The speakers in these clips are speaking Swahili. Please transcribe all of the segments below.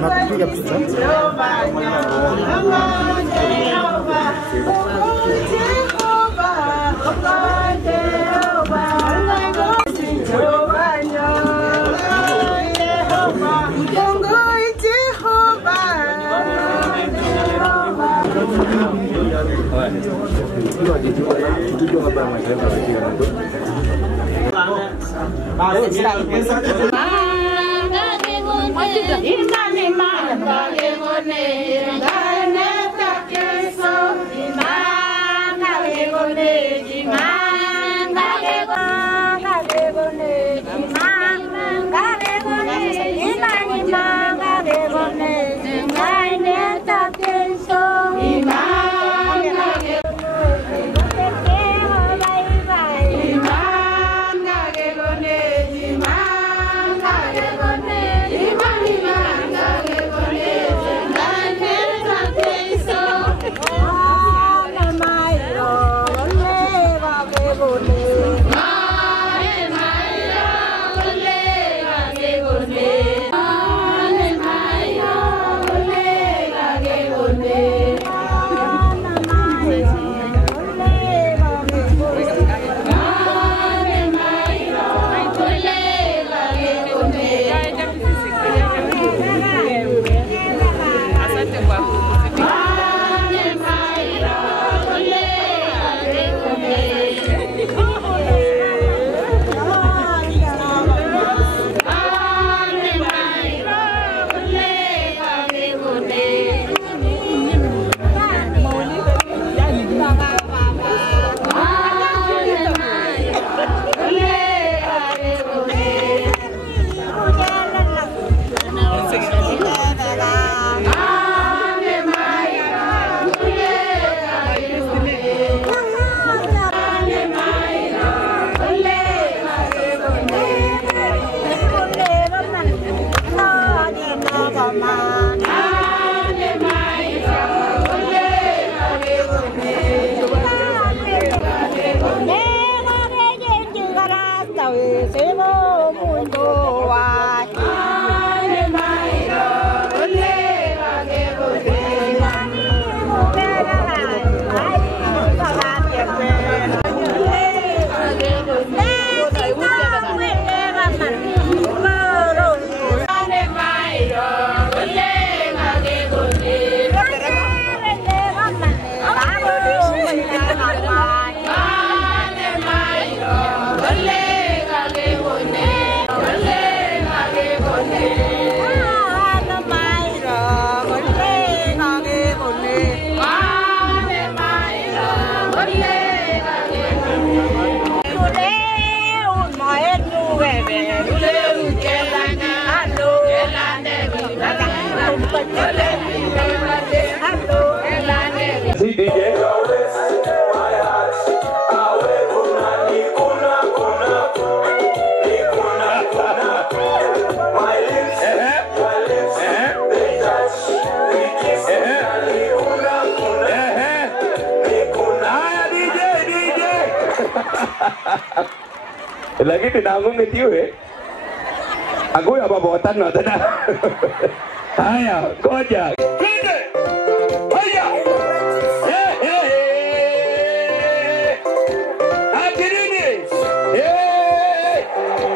napiga picha. Lagi tinanggong ngetiyo eh. Aku ya babotan no tena. Ayo, koja. Kinde. Haya. Akirini.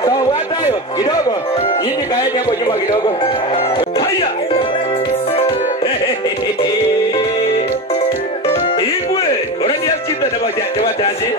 Kawata yo, kidogo. Ini kayaknya hapo nyuma kidogo. Haya. Ibu, orang dia cinta dapat janji.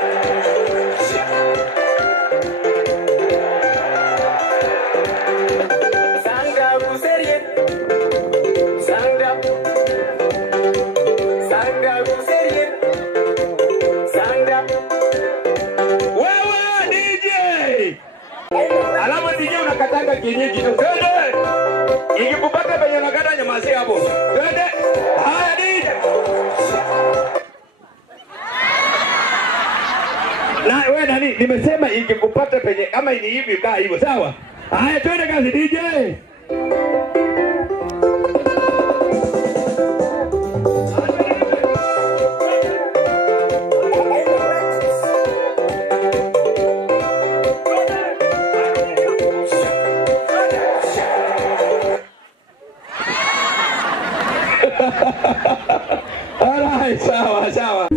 Katanga kienyeji tu. Twende. Ikikupata penye nakata nyamasi hapo. Twende. Haya DJ. Na wewe nani? Nimesema ikikupata penye kama ni hivi kaa hivyo, sawa? Haya twende kazi DJ. Sawa, sawa.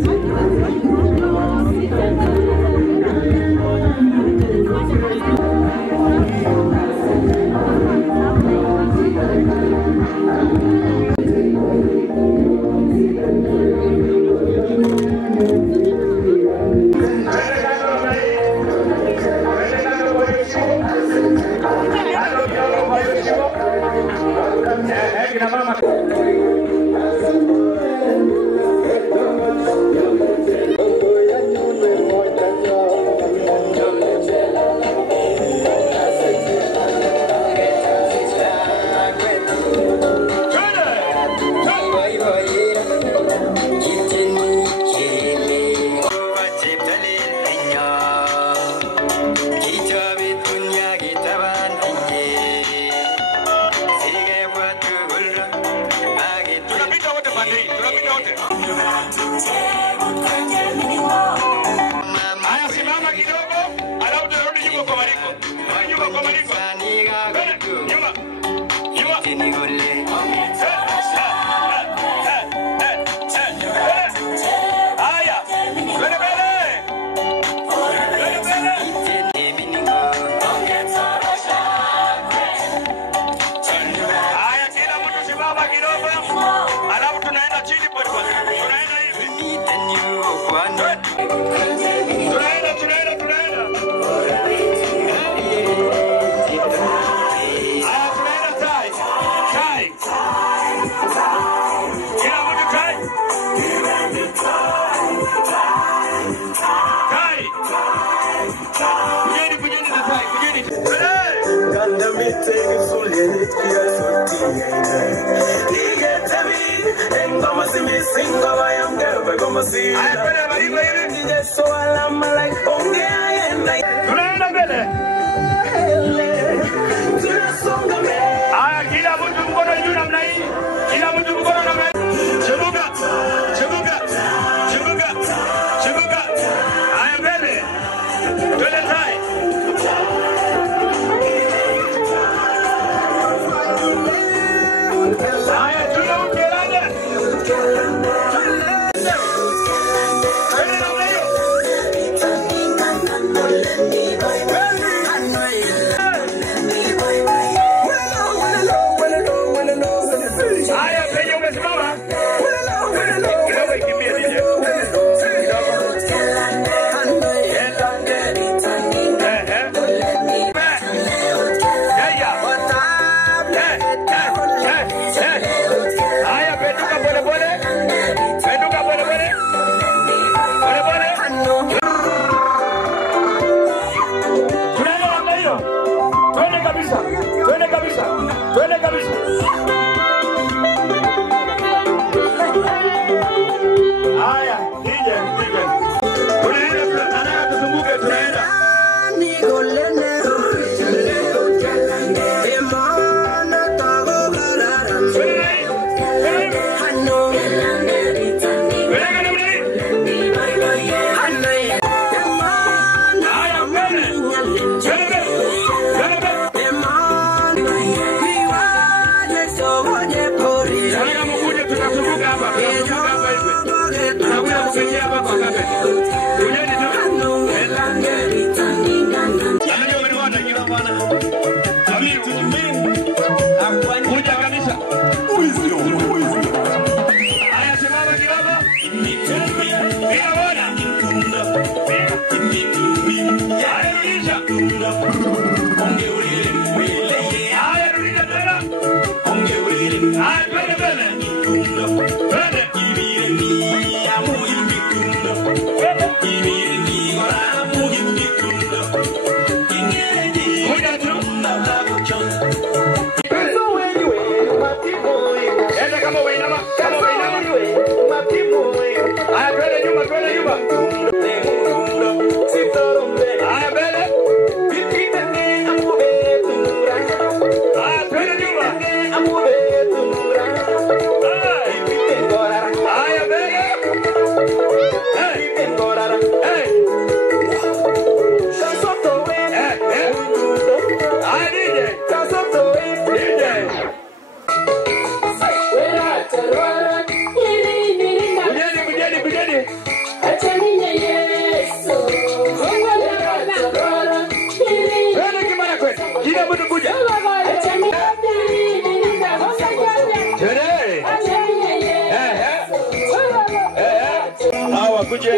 wakuje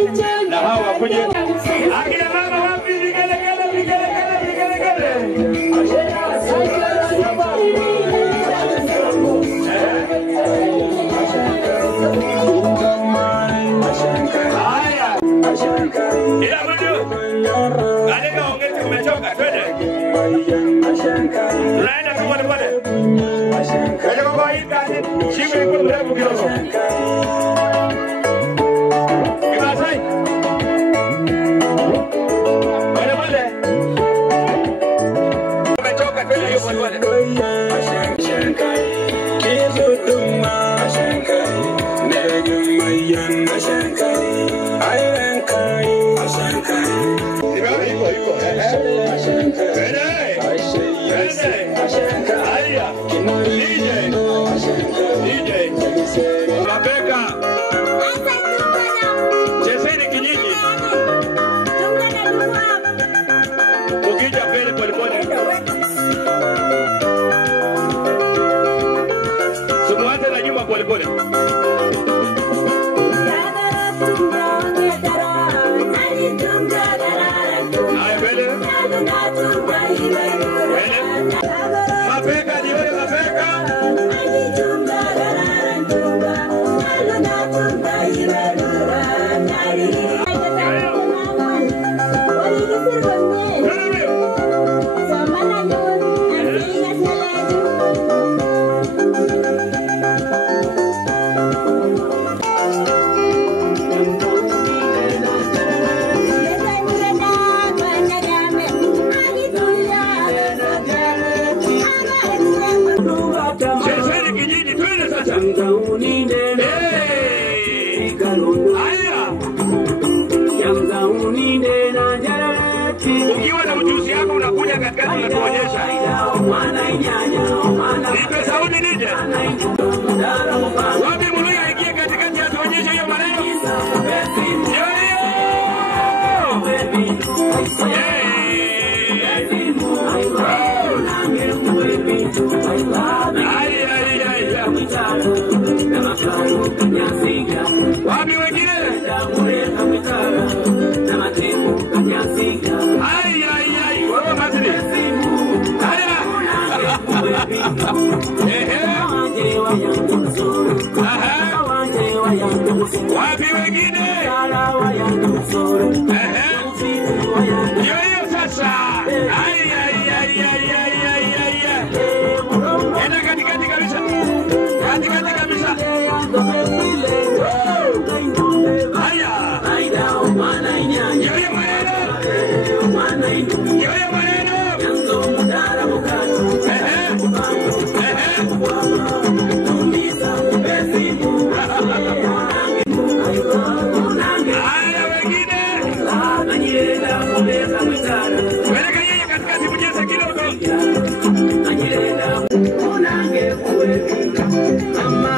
na hao wakuje. Akina mama wapi vigelegele. Haya. Ila mtu. Alika ongeti umechoka twende. Tunaenda pole. Kwenye kwa hii kani, shime iko mrefu kidogo. Kimasai. Pole. Umetoka twende hiyo pole. Ukiwa na ujuzi yako unakuja katika unatuonyesha. Nipe sauti nije. Wapi mluya aingie katikati atuonyeshe hiyo maneno. Wapi wengine? Wewe mazidi. Wapi wengine? Yoyo sasa. Enda katikati kabisa. Mama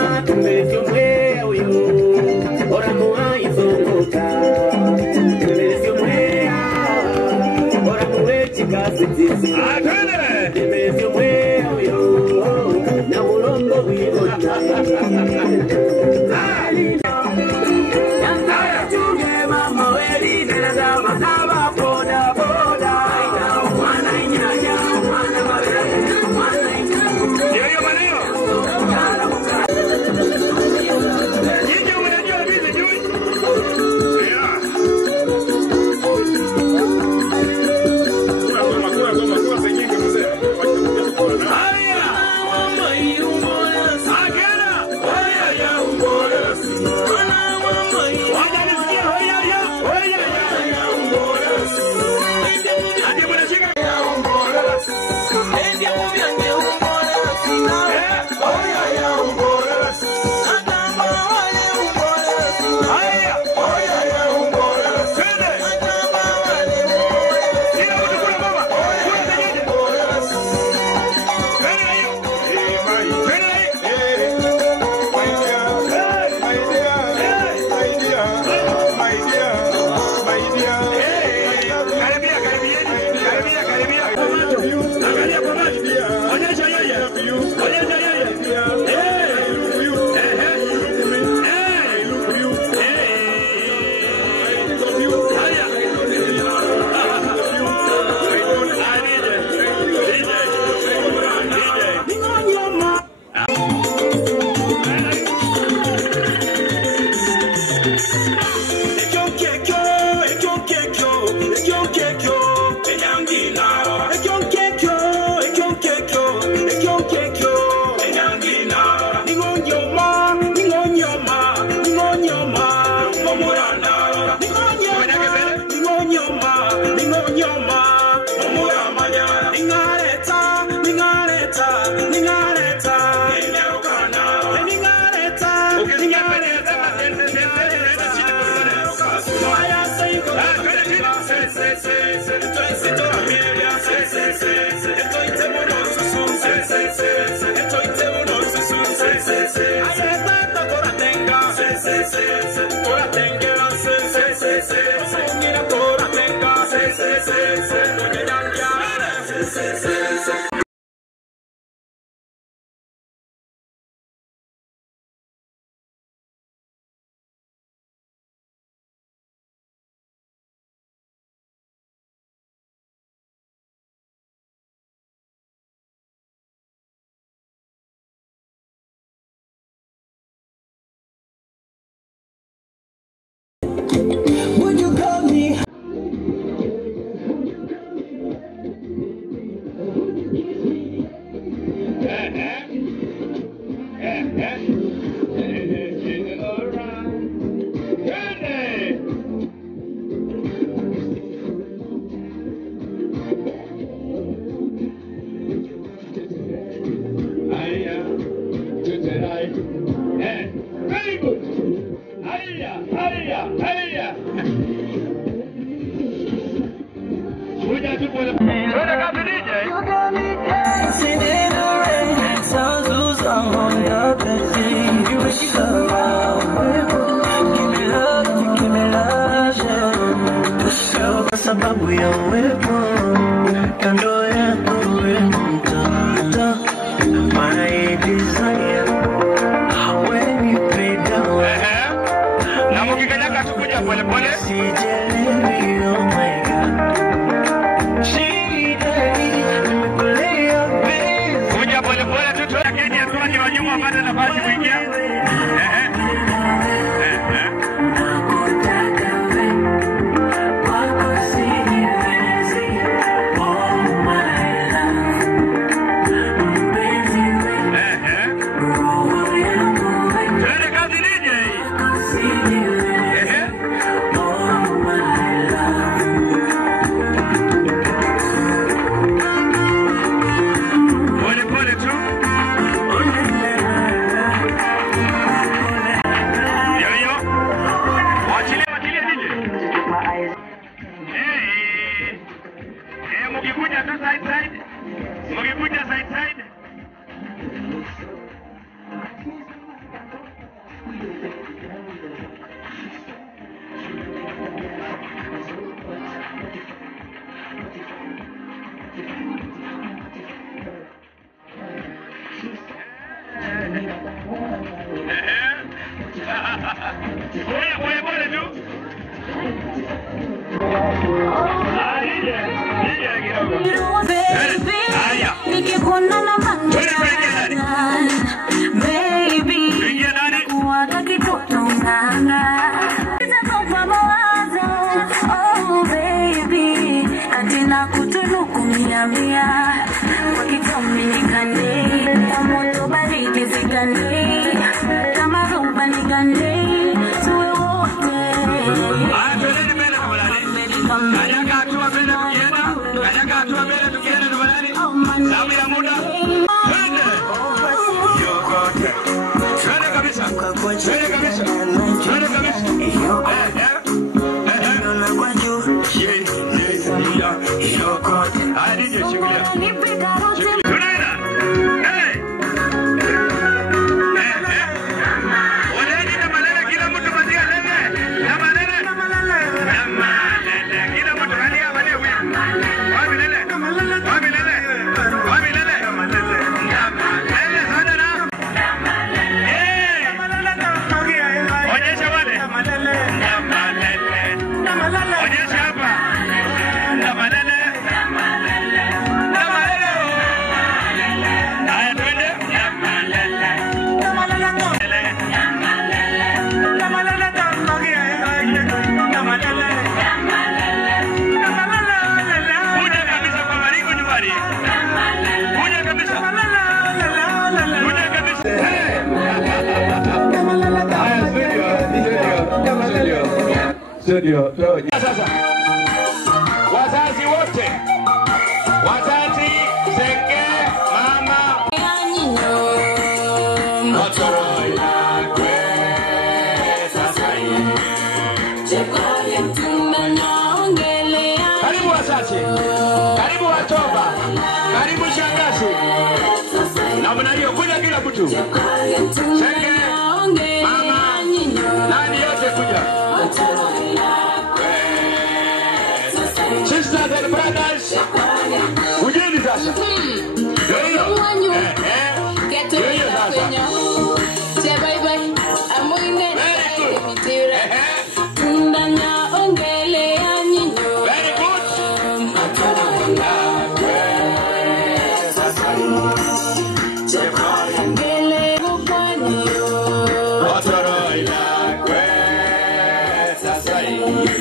Sababu ya uwepo kando yako wewe mtoto, my desire when you pay down. Na mkikanyaka tukuja pole pole. Sijelewi, oh my God. Nimekulea baby. Kuja pole pole tu tu, lakini atuani wanyuma wapate nafasi kuingia. I did your Studio. Sasa. Wazazi wote. Wazazi, Senge, mama. Karibu wazazi. Karibu watoba. Karibu shangazi. Na mnalio kuja kila mtu. Senge, mama. Nani yote kuja. Sisters and brothers, ujeni sasa.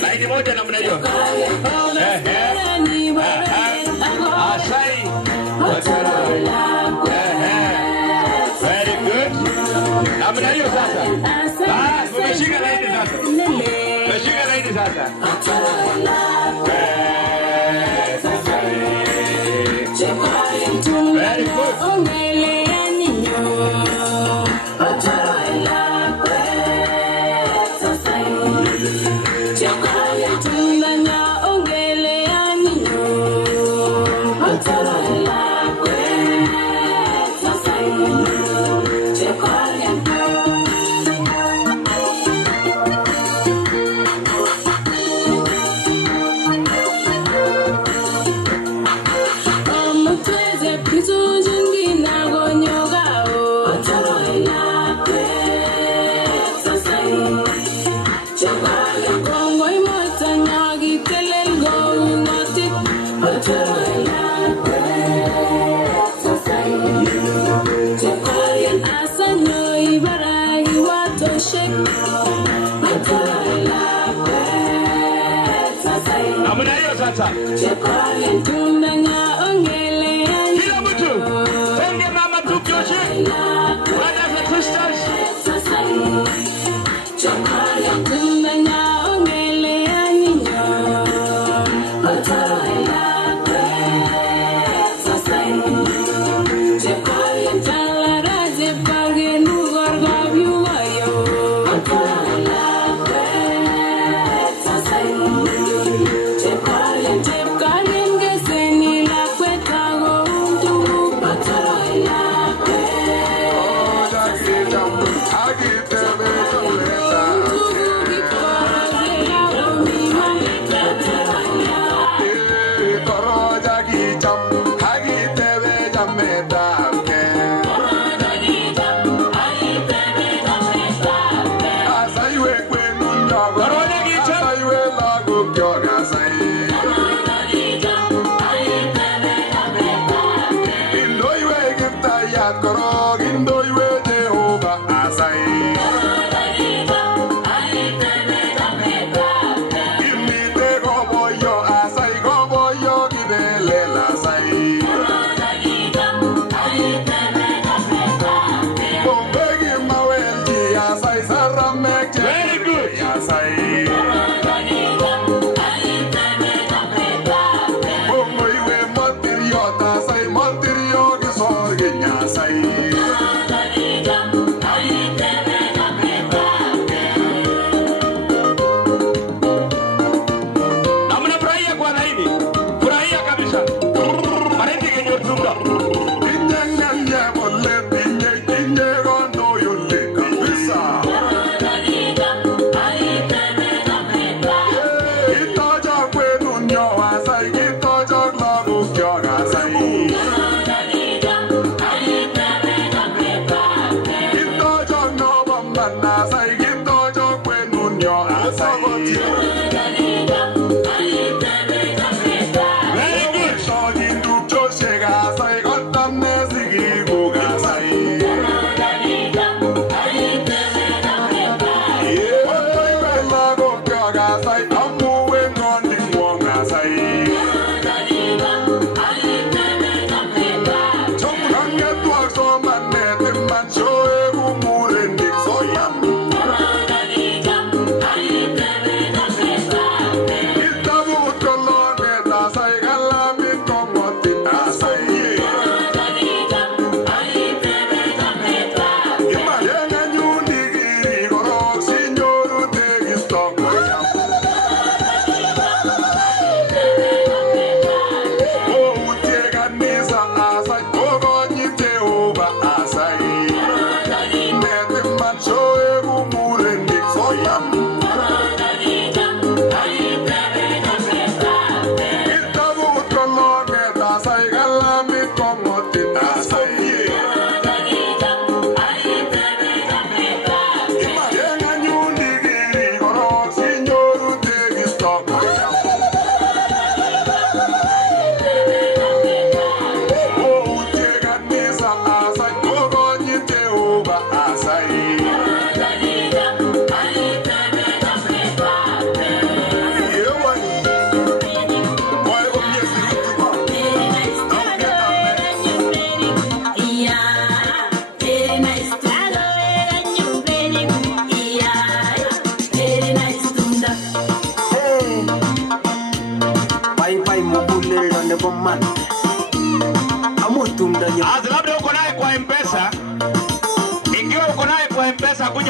Laini moja namna hiyo. Asai. Very good. Namna hiyo sasa. Umeshika laini sasa. Umeshika laini sasa. Very good. Namna hiyo sasa. Kila mtu. Senge mama tukioshe. Brothers and sisters. Show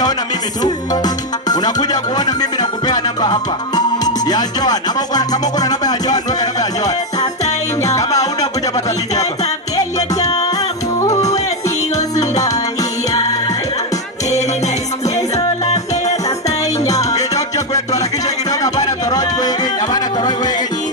kuona mimi tu. Unakuja kuona mimi na kupea namba hapa ya Joan. Kama uko na namba ya Joan, weka namba ya Joan. Kama hauna kuja pata mimi hapa. Kidogo kwetu lakini kidogo hapana toroi kweli, hapana toroi kweli.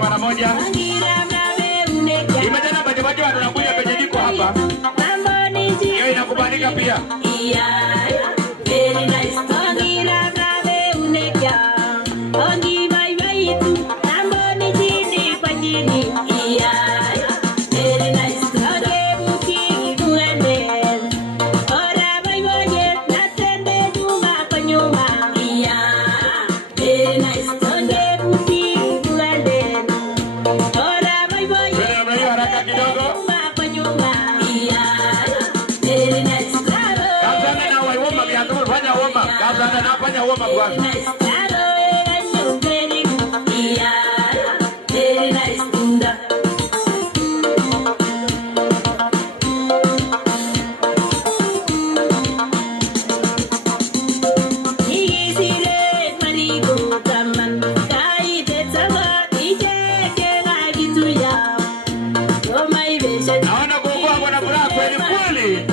Mara moja. Imejana baje wanakuja penye niko hapa. Hiyo inakubalika pia. Very nice. Nafanya uoma kwanza. Naona gogo bwana furaha kweli kweli.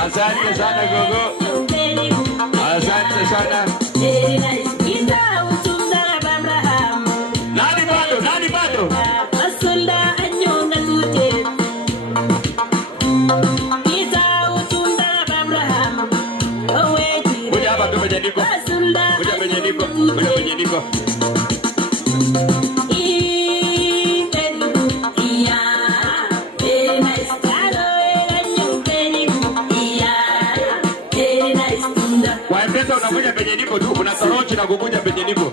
Asante sana gogo. Asante sana. Nani bado? Kuja hapa tu penye niko. Kuja penye niko. Kwa mpesa unakuja penye niko tu, kuna torochi na kukuja penye niko.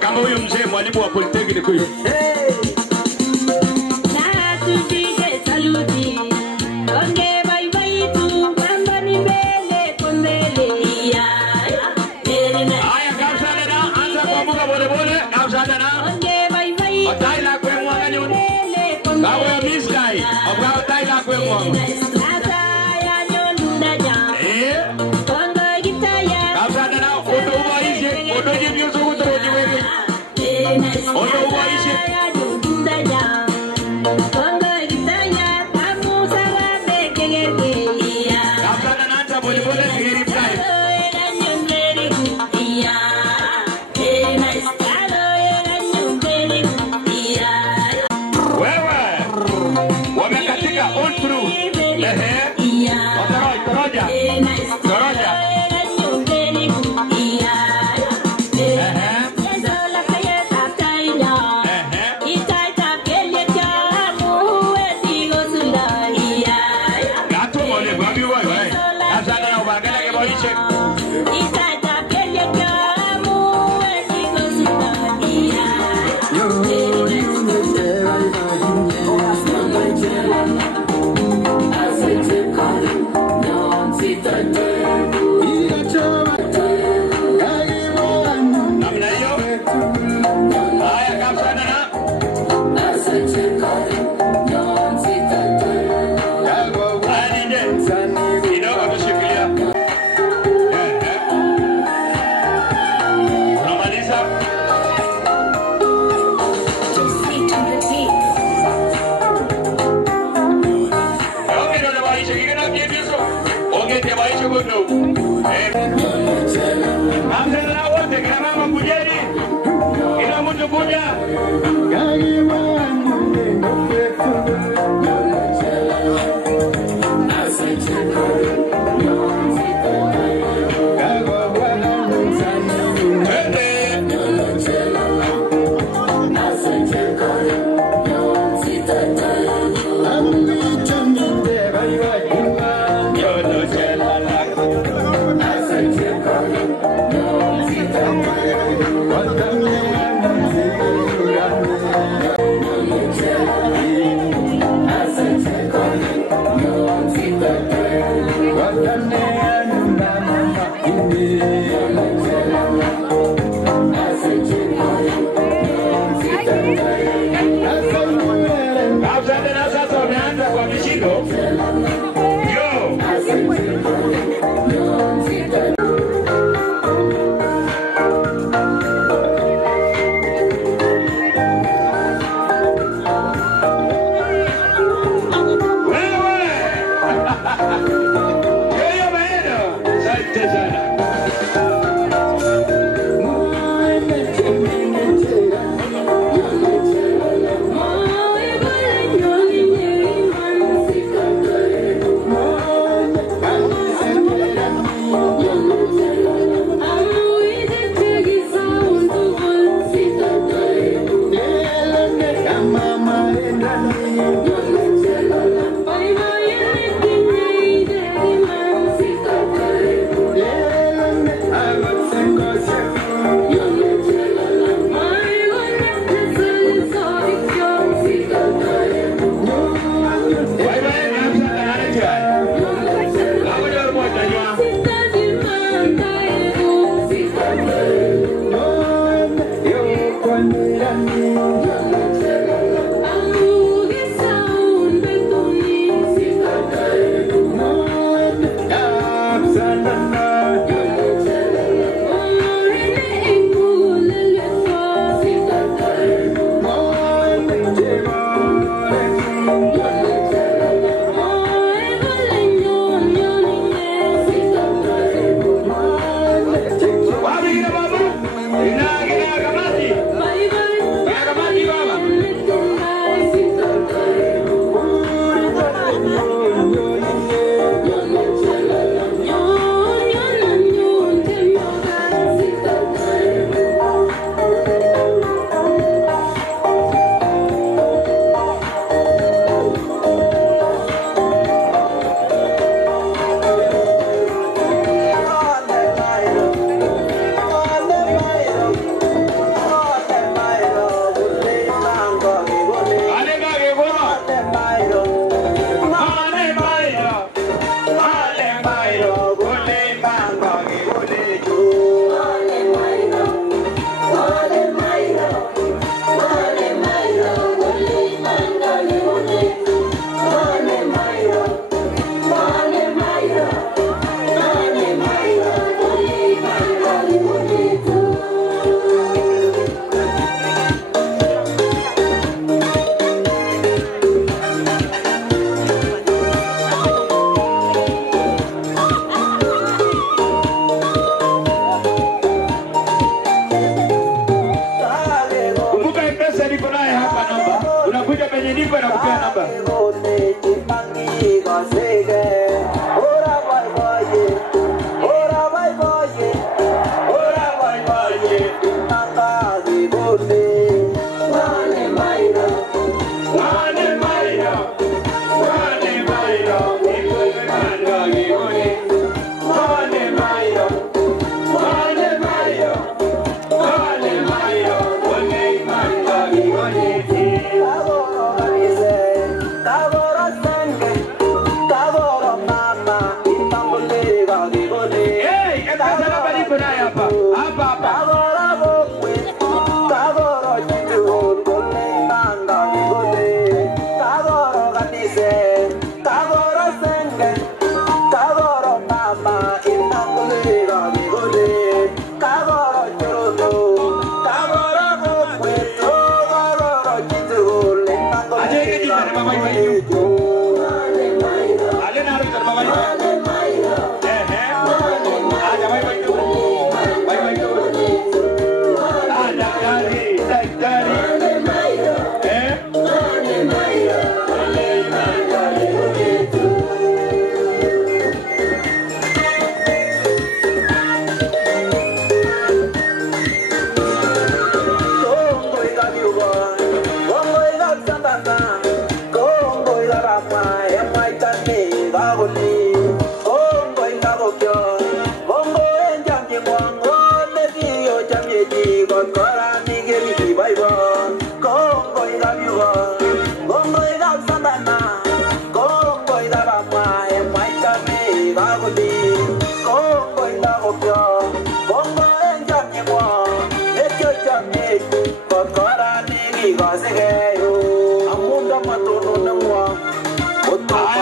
Kama huyo mzee mwalimu wa Polytechnic huyo. Haya kabisa na anza kuamka pole pole, kabisa na. Otaila kwa mwanga nyoni. Kawe miskai, obwa otaila kwa mwanga.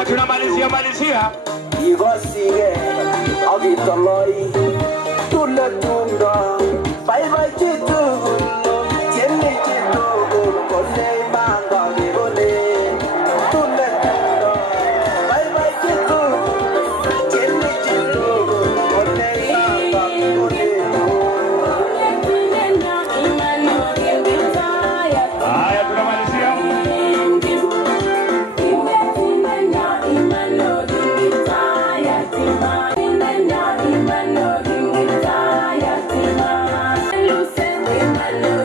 Tunamalizia Igosige Agitoloi Tula Tunda Bye bye Chitu Jenny Chitu Kone Manga Gibone Tula Tunda Bye bye Chitu Jenny Chitu Kone Manga Gibone Haya tunamalizia Imano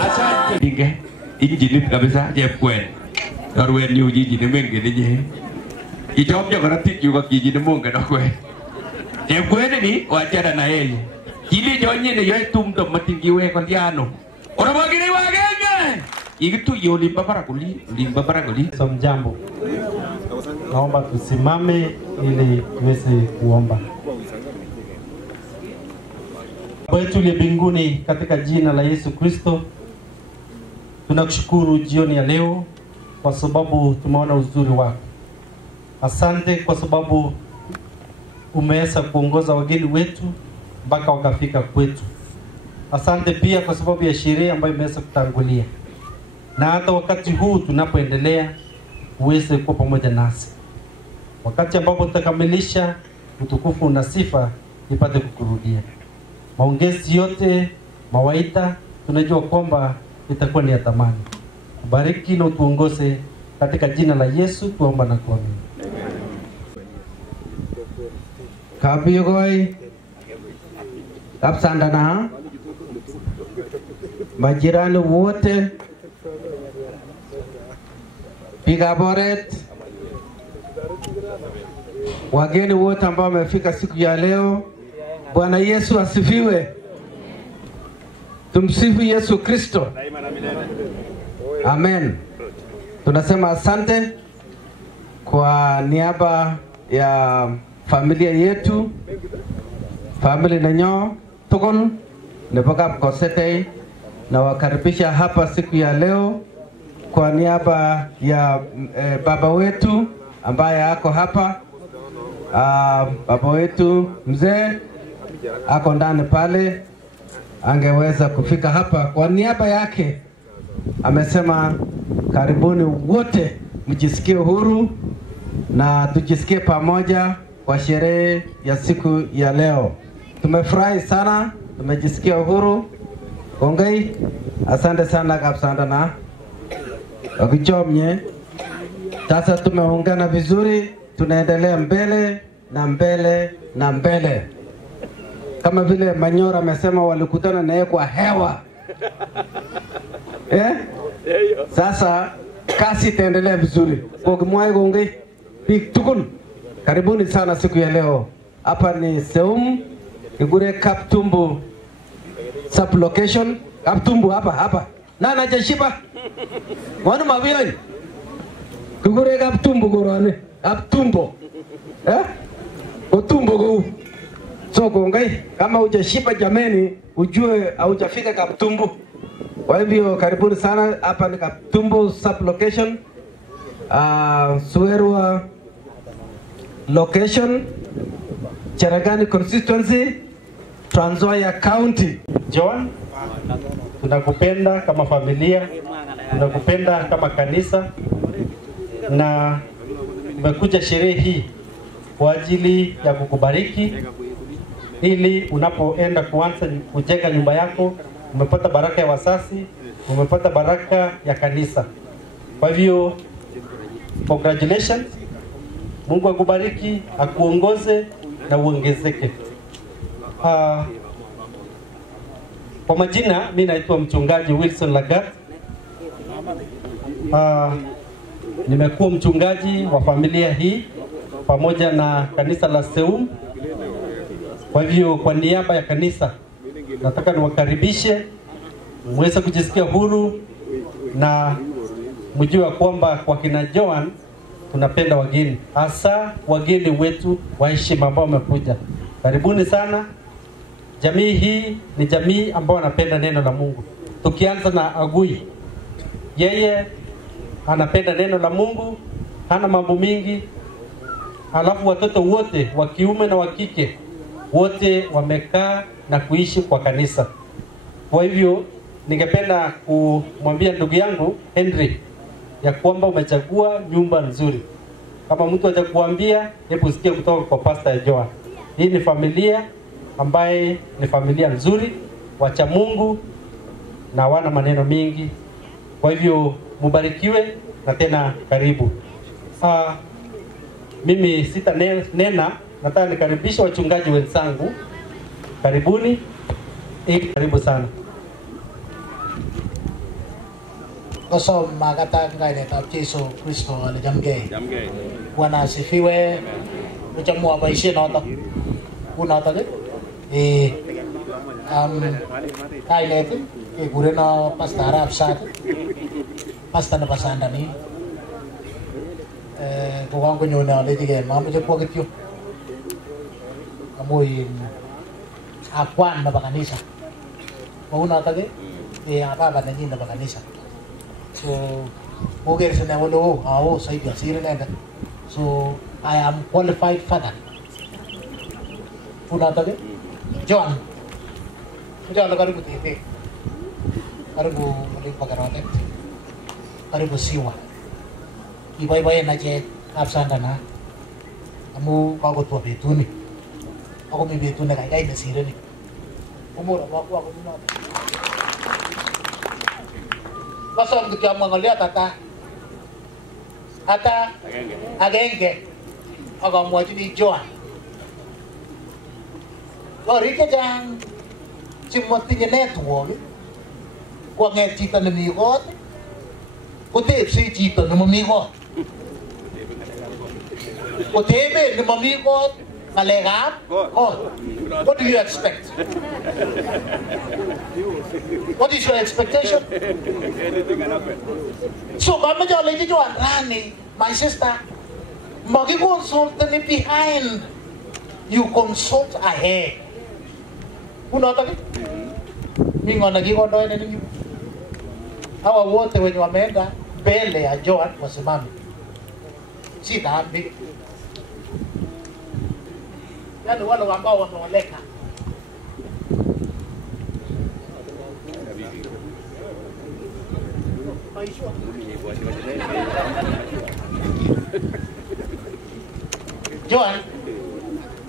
Asante. Inge. Injinit kabisa Jepkwen. Darwen yu jiji ni menge ni je. Ichomja karatik yu kaki jiji munga na kwe. Jepkwen ni wachana na yeye. Ili jonye ni yoy tumto matingiwe kwa tiano. Ora magini wagenge. Ikitu yo limba paraguli. Somjambo. Naomba tusimame ili tuweze kuomba. Baba yetu uliye mbinguni, katika jina la Yesu Kristo, tunakushukuru jioni ya leo kwa sababu tumeona uzuri wako. Asante kwa sababu umeweza kuongoza wageni wetu mpaka wakafika kwetu. Asante pia kwa sababu ya sherehe ambayo imeweza kutangulia. Na hata wakati huu tunapoendelea uweze kuwa pamoja nasi. Wakati ambapo tutakamilisha, utukufu na sifa ipate kukurudia. Maongezi yote, mawaidha, tunajua kwamba itakuwa ni ya thamani. Bariki na utuongoze katika jina la Yesu tuomba na kuamini. Kabiyogoi kapsandana majirani wote, piga boret, wageni wote ambao wamefika siku ya leo. Bwana Yesu asifiwe. Tumsifu Yesu Kristo. Amen. Tunasema asante kwa niaba ya familia yetu, family nanyo tukul nepoka Kosete, na wakaribisha hapa siku ya leo kwa niaba ya baba wetu ambaye ako hapa. Baba wetu mzee ako ndani pale, angeweza kufika hapa. Kwa niaba yake amesema karibuni wote, mjisikie huru na tujisikie pamoja kwa sherehe ya siku ya leo. Tumefurahi sana, tumejisikia huru. Kongei, asante sana kapsanda na wakichomye. Sasa tumeungana vizuri, tunaendelea mbele na mbele na mbele. Kama vile Manyora amesema walikutana naye kwa hewa. Sasa kasi itaendelea vizuri. Kwa kimwai kongei, tukul. Karibuni sana siku ya leo. Hapa ni Seum, Kigure Kaptumbu sub location. Kaptumbu hapa. Nana jashiba. Mwana mawili. Kigure Kaptumbu gorone. Kaptumbo. Otumbo go. So kongai, kama hujashiba jameni, ujue haujafika Kaptumbu. Kwa hivyo karibuni sana. Hapa ni Kaptumbu sub location. Suerua location, Cherangani constituency, Trans Nzoia County. John, tunakupenda kama familia, tunakupenda kama kanisa, na tumekuja sherehe hii kwa ajili ya kukubariki, ili unapoenda kuanza kujenga nyumba yako, umepata baraka ya wasasi, umepata baraka ya kanisa. Kwa hivyo congratulations. Mungu akubariki, akuongoze na uongezeke. Kwa majina, mimi naitwa mchungaji Wilson Lagat. Nimekuwa mchungaji wa familia hii pamoja na kanisa la Seum. Kwa hivyo kwa niaba ya kanisa nataka niwakaribishe, muweze kujisikia huru na mjue kwamba kwa kina Joan tunapenda wageni, hasa wageni wetu wa heshima ambao wamekuja. Karibuni sana. Jamii hii ni jamii ambao wanapenda neno la Mungu. Tukianza na Agui, yeye anapenda neno la Mungu, hana mambo mingi. Alafu watoto wote wa kiume na wa kike wote wamekaa na kuishi kwa kanisa. Kwa hivyo ningependa kumwambia ndugu yangu Henry ya kwamba umechagua nyumba nzuri. Kama mtu atakuambia, hebu usikie kutoka kwa Pastor Joa. Hii ni familia ambaye ni familia nzuri, wacha Mungu na wana maneno mingi. Kwa hivyo mubarikiwe na tena karibu. Mimi sita nena, nataka nikaribisha wachungaji wenzangu. Karibuni. Karibu sana. Kosom makata kainetab Jesu Kristo ale chamgei. Bwana asifiwe. Mchamwa baishe noto. Unoto kainet kegureno Pastor Arap Sat. Pastor nebo Sandani. Kokangonyone alechigei mamoche kwo kityo. Amu akwan nebo kanisa. Unoto baba nenyin nebo kanisa. So Oger sene wolo saidi asiri nenda. So I am qualified father. Unoto John. John karibu tete. Karibu Pagarote. Karibu Siwa. Ibai na je kapsandana. Amu kakotwa betuni. Ako mi betuni kai nasire ni. Umura wako muna. Kosom kityo ngoliot ata agenge akamwachini John korik chechang chemotinye network kong'et chito nemi kot kotepse chito nemami kot kotebe nemami kot ng'alekab kot. What do you expect? What is your expectation? So kamache alechi Joan rani, my sister, maki-consult behind, you consult ahead. Unoto ki? Mingo nakikondoe na ninyo. Hawa wote wenye wameenda mbele ya Joan wasimame. Si dhambi. Yani wale ambao wameoleka. Joan,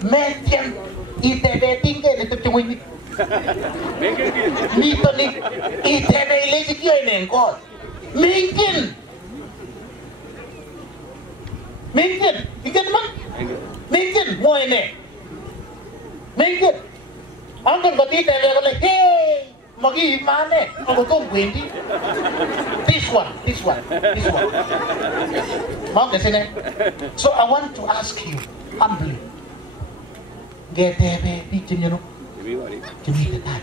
metian itebe tingge ni tutungin. Nito ni itebe ilezi kiyo inengkot. Mungkin, ikan man? Mungkin, mo ini. Mungkin, angkat bati itebe kala, hey, magi mana? Ako kong Wendy. This one. Mau ke sini? So I want to ask you humbly. GTV bikin you know? Cumi tetan.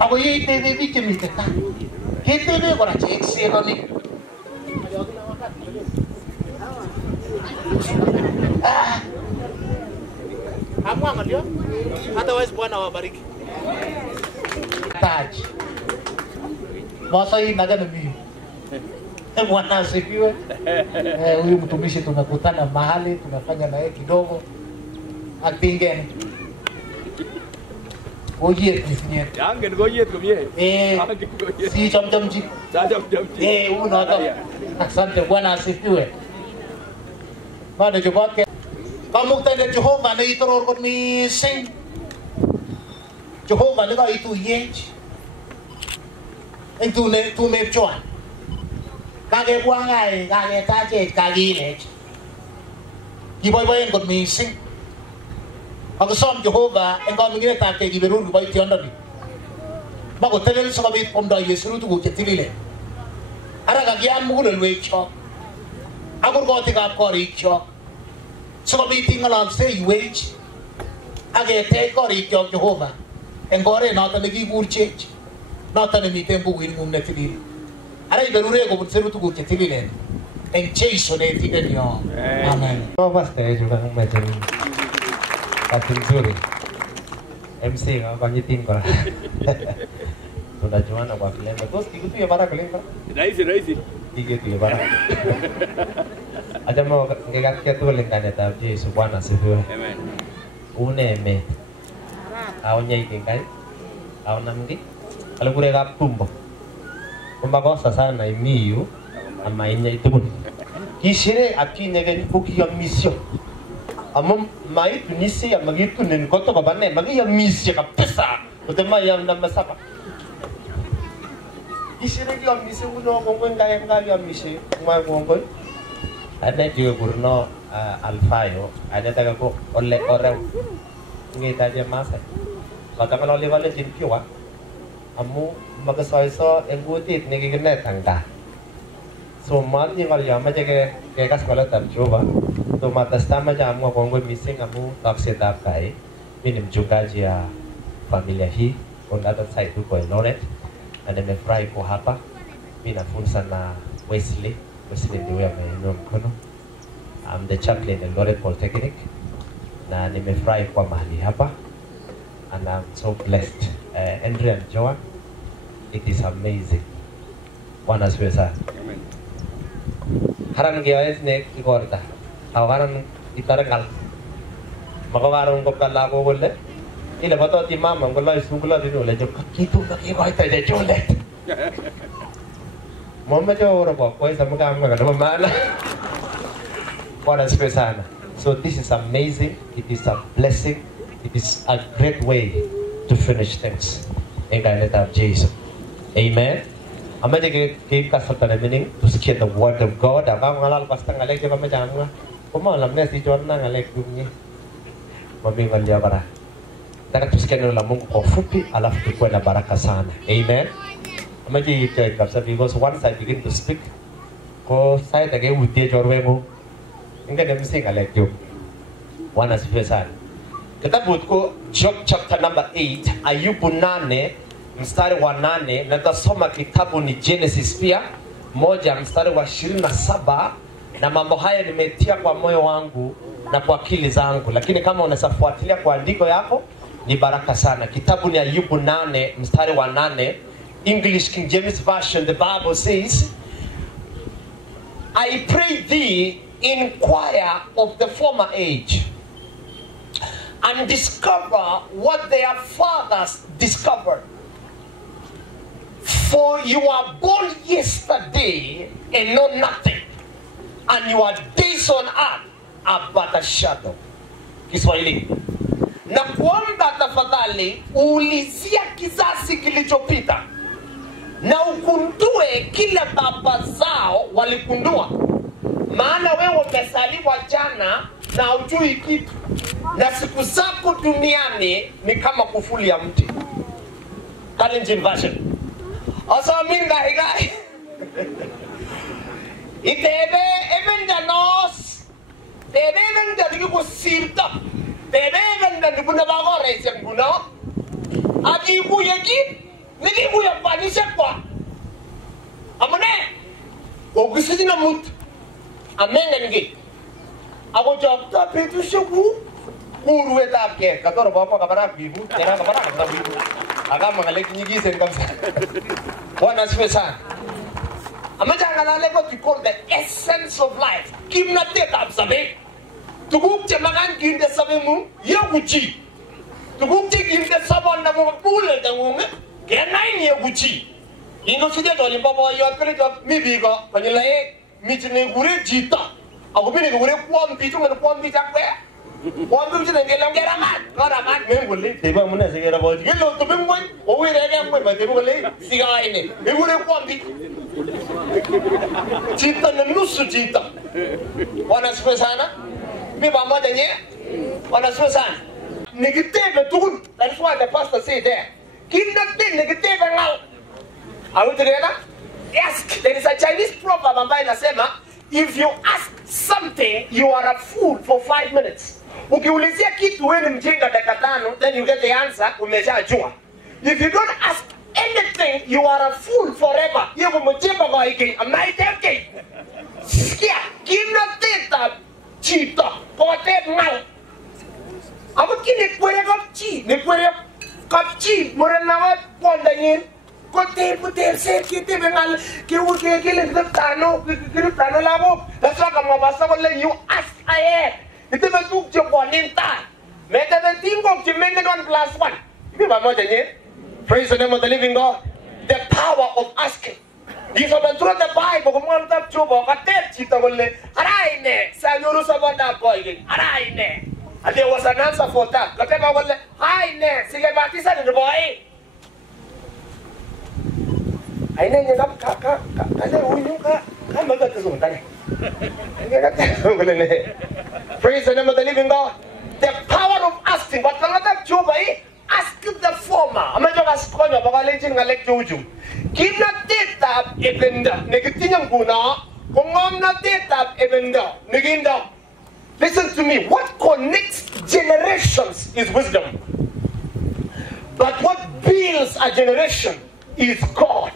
Aku ye GTV bikin cumi tetan. GTV kau nak cek sih kau ni. Kamu angkat dia? Otherwise Bwana wabariki. Taj. Masa hii naga nabii. Bwana asifiwe. Huyu mtumishi tumekutana mahali tunafanya na yeye kidogo. Aktingeni. Goyet nisinye. Yangen goyet kumye. Si chamchamji. Chamchamji. Unato. Asante Bwana asifiwe. Bado jobake. Kamukta na Jehova na itoror ko ni sing. Jehova na itu yech. Itu ne tu me Joan. Kage buangai, kage tache, kage lech. Giboy-boyen kot mising. Ako som Jehova, engkau mingine take giberur ko bay tiondo ni. Bako telel sa kabit pomda Yesu tu ko tilile. Ara kagyan mo ko lwe chok. Ako ko tika kori chok. Sa kabit tingalal stay wage. Age te kori chok Jehova. Engkau re nata nagibur chech. Nata ni tempo win mum na tilile. Ara iberure ko bunseru tu ko tilile. En Jesu ne tiken yo. Amen. Pasti juga macam katin zuri. MC kau banyitin kau. Sudah cuma nak buat film. Terus itu ya para film. Raisi. Tiga tu ya para. Ada mau ngegak kita tu lengkap ya tapi Bwana asifiwe. Amen. Uneme. Awalnya ikan kai. Awal namgi. Kalau kurang gap tumbo. Kumbaga sana imiu. Mainnya itu pun. Kisire akhirnya kan buki yang misi. Amam mai tunisi yang begitu nen kota kabane magi yang misi kapesa. Utama yang nama siapa? Kisire yang misi uno kongkong kaya yang misi. Mai kongkong. Ada juga Bruno Alfayo. Ada taga ko oleh orang. Ngita aja masa. Kata kalau lewat le jimpio amu magasoiso eng kutit nekikinet ang gaa. So matinye ng'olyo mache kekas ng'oletab Jehova. So matesta mache amwa kongoi mising amu taksetab gaa. Mi ni mchungaji ya familia hii on the other side huko Eldoret na nimefurahi kwa hapa. Mi nafunza na Wesley ndio ameinua mkono. I'm the chaplain in Eldoret Polytechnic na nimefurahi kwa mahali hapa and I'm so blessed. Andrea and Joan, it is amazing. Bwana asifiwe sana. Haran giawes ne igorta. Hawaran itarangal. Makawaron ko kala ko golle. Ile bato ti mama ngolo isugula dinu le jok kitu na ki goita de jole. Mama jo ora ko koi samaga amma kana mala. Bwana asifiwe sana. So this is amazing. It is a blessing. It is a great way to finish things. In the name of Jesus. Amen. I'm going to give us a meaning to scare the word of God. I'm going to pastor ngalek je kami jangan. Kuma alam ni si John na ngalek dunia. Mami ngalia bara. Taka to scare nula Mungu kwa fupi alafu tukue na baraka sana. Amen. I'm going to give us because once I begin to speak, ko saya tage utia jorwe mo. Inga demsi ngalek jo. Bwana asifiwe sana. Kitabu ko Job chapter number 8 Ayubu 8 mstari wa 8 na tasoma kitabu ni Genesis pia 1 mstari wa 27 na mambo haya nimetia kwa moyo wangu na kwa akili zangu, lakini kama unasafuatilia kwa andiko yako ni baraka sana. Kitabu ni Ayubu 8 mstari wa 8 English King James Version. The Bible says, I pray thee, inquire of the former age and discover what their fathers discovered. For you are born yesterday and know nothing, and your days on earth are but a shadow. Kiswahili. Na kuomba tafadhali uulizia kizazi kilichopita na ukundue kile baba zao walikundua, maana wewe umesaliwa jana na ujui kitu, na siku zako duniani ni kama kufuli ya mti. Kalenjin version. Asa minga higai. Itebe evenda nos. Tebe evenda diku sirta. Tebe evenda diku na bago reiseng buno. Agi ku yeki. Nili ku ya panisha kwa. Amane. Ogusiji na mut. Amenga ngi. Ako job ta petu shuku. Guru eta ke katoro bapa kabara bibu tera kabara kabara bibu aga mangalek nyigi sen kamsa Bwana asifiwe sana. Amajangala leko to call the essence of life kimna teta absabe tuguk che magan kinde sabe mu yoguchi tuguk che kinde sabon na mu bule da mu ke nai ni yoguchi ino sije to limba bo yo kele to mi bi ko panilai mi tne gure jita ako bine gure kwam pitu ngana kwam bi takwe kwam bi tne gelam geraman geraman mengule teba muna sigera bo gelo to bimwe o we rega mwe ba teba le siga ine e gure kwam bi jita na nusu jita wana spesana mi ba moja nye wana spesana negative tukun. That's why the pastor said there kinda negative ngal. Are we together? Ask. There is a Chinese proverb ambayo inasema if you ask something you are a fool for 5 minutes. Ukiulizia kitu wewe ni mjinga dakika 5, then you get the answer, umeshajua. If you don't ask anything you are a fool forever. Yego mjinga kwa hiki amaiteke. Sikia kina teta chita pote mal. Abo kini kwere kapchi, ni kwere kapchi morena ponda nyin. Kote puter se kite bengal ke wo ke le tano labo dasra ka mabasa wala you ask aye ite ba tuk je bonin ta meta the tingo ke men don +1 bi ba mo janye. Praise the name of the living God. The power of asking. If I throw the Bible ko mo tap chubo ka tet chita wala araine sa nyoro sa banda boy araine. And there was an answer for that. Katema wala haine sige batisa de boy. Aina niya ka uyu ka magkakasunod tani. Praise the name of the living God. The power of asking. But lang natin chuba ask the former. Amajokas konya bakalenjin ngalek jujung. Kimnatetab ebenda negitinyang guna kungomnatetab ebenda neginda. Listen to me. What connects generations is wisdom. But what builds a generation is God.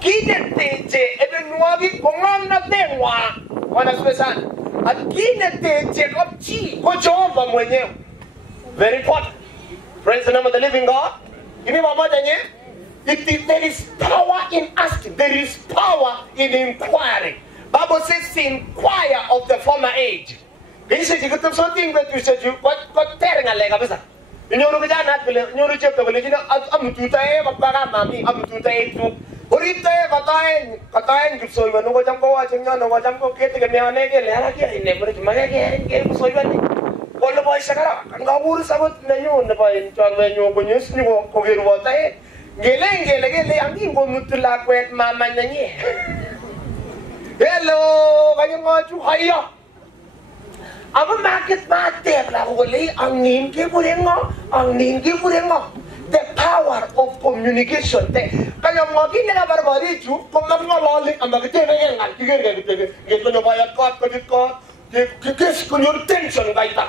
Kineteje ebenwagi kungomnatewa wanaspesan. At kineteje kapchi ko Jehova mwenyewe. Very important. Praise the name of the living God. There is power in asking. There is power in inquiring. Bible says to inquire of the former age. Can you say you got something that you said you what tearing a leg of us? You know the Jana, you reject the religion. I'm to die, but Mami, I'm to die too. Or if they have a time, so you know what I'm watching, you know what I'm getting a man again, never to my again, so you all the boys are and I will say what they know when you see what I Geleng, I'm going to laugh with Mamma. Hello, I am going to hire. I'm a market master, I'm named Giburengo, the power of communication. Kaya mo ginagawa dito, kung naglalali ang magtibay ang get ko bayad ko, kikis ko yung tension kaita.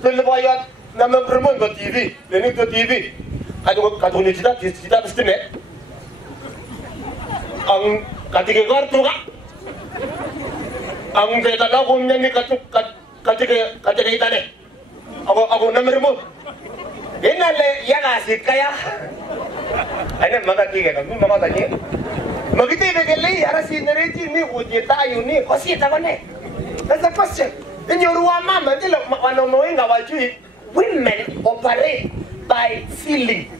Kung bayad na membremon ba TV, lenik to TV. Kadung ni kita pestine. Ang katigagor to ka. Ang data na kung niya ni katigay tane. Ako na membremon. Inale yagasit kaya. Ano magatiga kami mamatanya. Magitiga gali arasin na rin ni uji tayo ni kosita ko ne. That's the question. In your mama, women operate by feeling.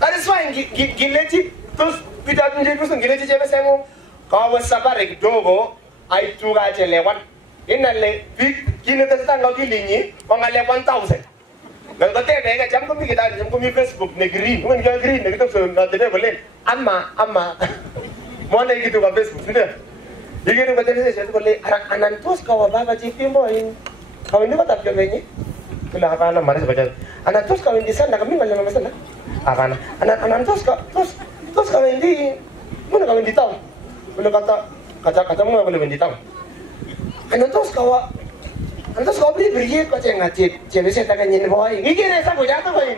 That is why Gileji, those Peter Gileji Jemesemo, Kawas Sabarik Dogo, I took at 11. Inale, Giletan of Gilini, on 1,000. Now the day I jump on me, I'm going to Facebook, Negri, when you're green, not the devil. Amma, one day to a Facebook. You get what they say, and I'm toast our Baba Jimbo in how you know what you're doing. To La Havana, Maris, and I toast in the sun like a Mimma, Havana, and I'm toast in the Munaga in the town. Mulata, Katakatamo will live in the town. And I toast our and those goblin brigade catching a tip, Cheviseta in boy. He get a way.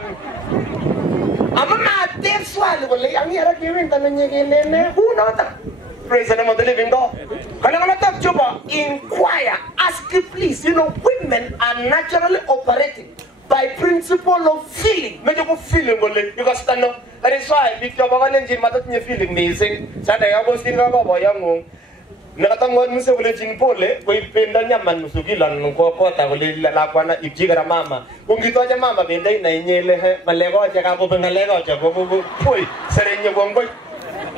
I'm not dead swallow, I'm here giving them in who not. Praise the name of the living God. Inquire, ask please. You know, women are naturally operating by principle of feeling. Make you feeling because stand up. That is why if you have an engine, matter you feeling amazing. Saturday I was thinking about young. Nakatangwan mo sa ulit pole, kung ipenda niya man musugilan nung kota ulit lakwana ipjiga mama. Kung gito aja mama benday na inyele malego aja kapo bengalego aja bobo puy serenyo bomboy.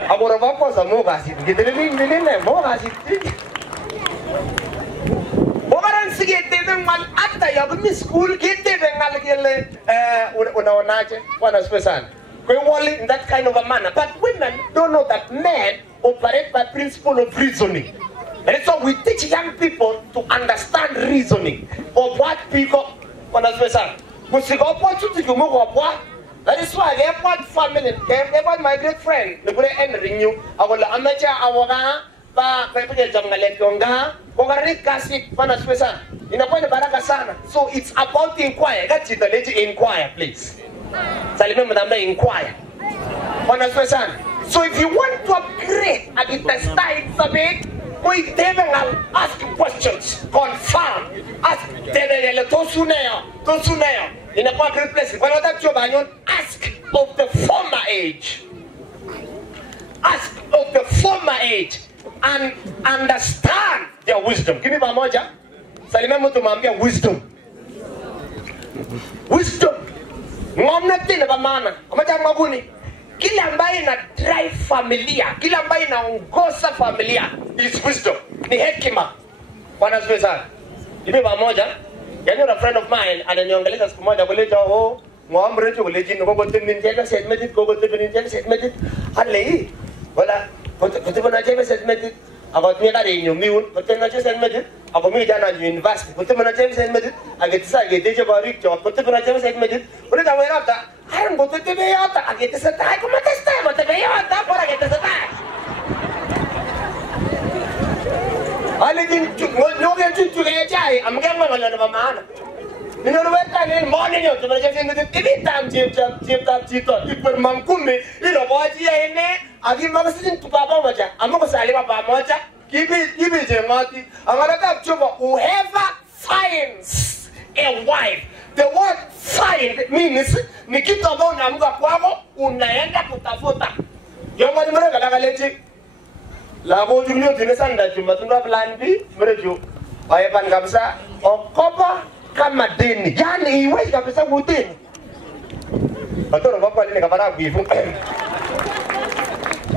Agora va cosa mo kasi gito lilin mo kasi. Bogaran sige tebeng man atta ya mi school gite bengal gele una wana special. Kung wali in that kind of a manner, but women don't know that men operate by principle of reasoning. And so we teach young people to understand reasoning of what people understand. That is why they have one family, they have my great friend, the great Henry knew, I will amateur our so it's about inquire. That's it, the lady inquire, please. Inquire. So if you want to upgrade at the style of it, we ask questions, confirm, ask in a great place. Ask of the former age. Ask of the former age and understand their wisdom. Give me my moja. Salimemu tumambia wisdom. Wisdom. Ngomna tena bamana. Kamaja maguni. Kila ambaye na drive familia, kila ambaye na ongoza familia is wisdom. Ni hekima. Bwana sifiwe sana. Hivi pamoja, yani a friend of mine ananiongeleza siku moja kuleja ngomre tu kuleji ngogo teninjeka segmented gogo teninjeka segmented alei wala kutibana jebe segmented agot ni kare nyu miun kutena je segmented ako mi jana university kutibana jebe segmented agetisa ageteje barik jo kutibana jebe segmented ule ta werata Aran ngotebe yoto akitesetai komatestai ngotebe yoto bora ketesetai. Alijin nyogen chuchuge chai amgenga ngalo na maana. Nino weta ni morning yo tumeje sindu tibi tam chip chito iper mamkumi ilo boji ene agi magasin tupapa moja amoko sali papa moja kibi jemati angala tap chuba whoever finds a wife. The word find means ni kitu ambao unaamka kwako unaenda kutafuta. Yongo ni mrega la galeji. La bo jumio tinesanda chuma tunda plan B mrejo. Ayepan kabisa okopa kama deni. Yani iwe kabisa mutini. Atoro baba ni kabara bifu.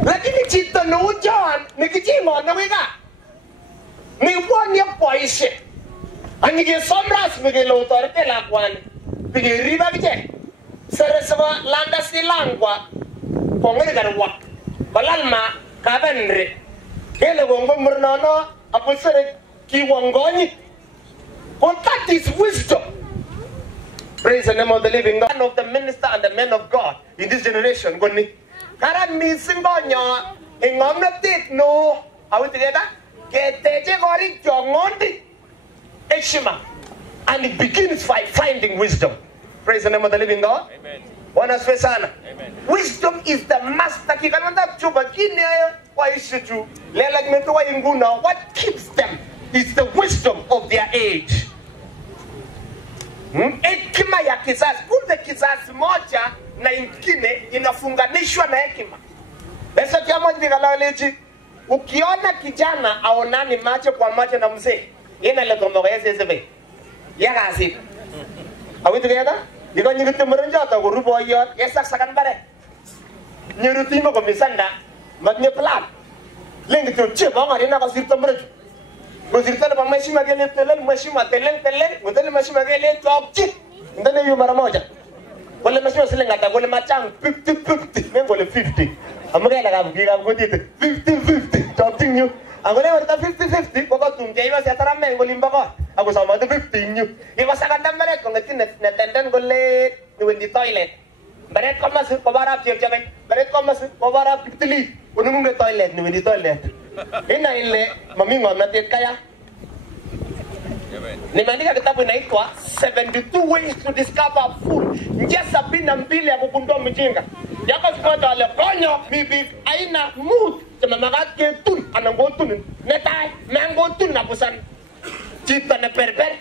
Lakini chito no ujawan nikichingo na wega. Ni woni poise. Anige somras mige lo torte la kwan. Bige riba bije. Sereswa landa silangwa. Pongere garwa. Balalma kabenre. Kele gongo murnono apusere ki wongoni. But that is wisdom. Praise the name of the living God. One of the minister and the men of God in this generation. Goni. Kara misingonyo ingomnatit no. Are we together? Keteje gori jongondi. Eshima. And it begins by finding wisdom. Praise the name of the living God. Amen. Amen. Wisdom is the master. What keeps them is the wisdom of their age. Hekima ya kizazi. Kumbe kizazi moja na ingine inafunganishwa na hekima. Besa kiamoja nikalaleji. Ukiona kijana aonani macho kwa macho na mzee. Yena le tomo yese sebe. Ya kasi. Are we together? Diko nyuruti mrenjo ata gurubo yot. Yesak sakan bare. Nyuruti mo komisanda. Matne plan. Lengi tu chebo ngari na kasirto mrenjo. Kasirto le pamashi magele telen mashi matelen ngotele mashi magele tokchi. Ndane yu mara moja. Wale mashi maselenga ta wale machang 50-50. Mengole 50. Amagela kabukiga ngotite 50-50. Tokchi nyu. Angole warta 50-50 boko tumje iba setara mengo limbako aku sama tu 50 nyu iba sakanda mere ko ngati netenden golle ni wendi toilet beret ko mas ko barap jek jek beret ko mas ko barap pitli unung ngi toilet ni wendi toilet ina ile mami ngomna tet kaya nimeandika kitabu inaitwa 72 ways to discover food njia 72 ya kugundua mjinga yako sipata wale konyo bibi aina mood sama magat ke tun anango tun netai mango tun na pusan cita na perper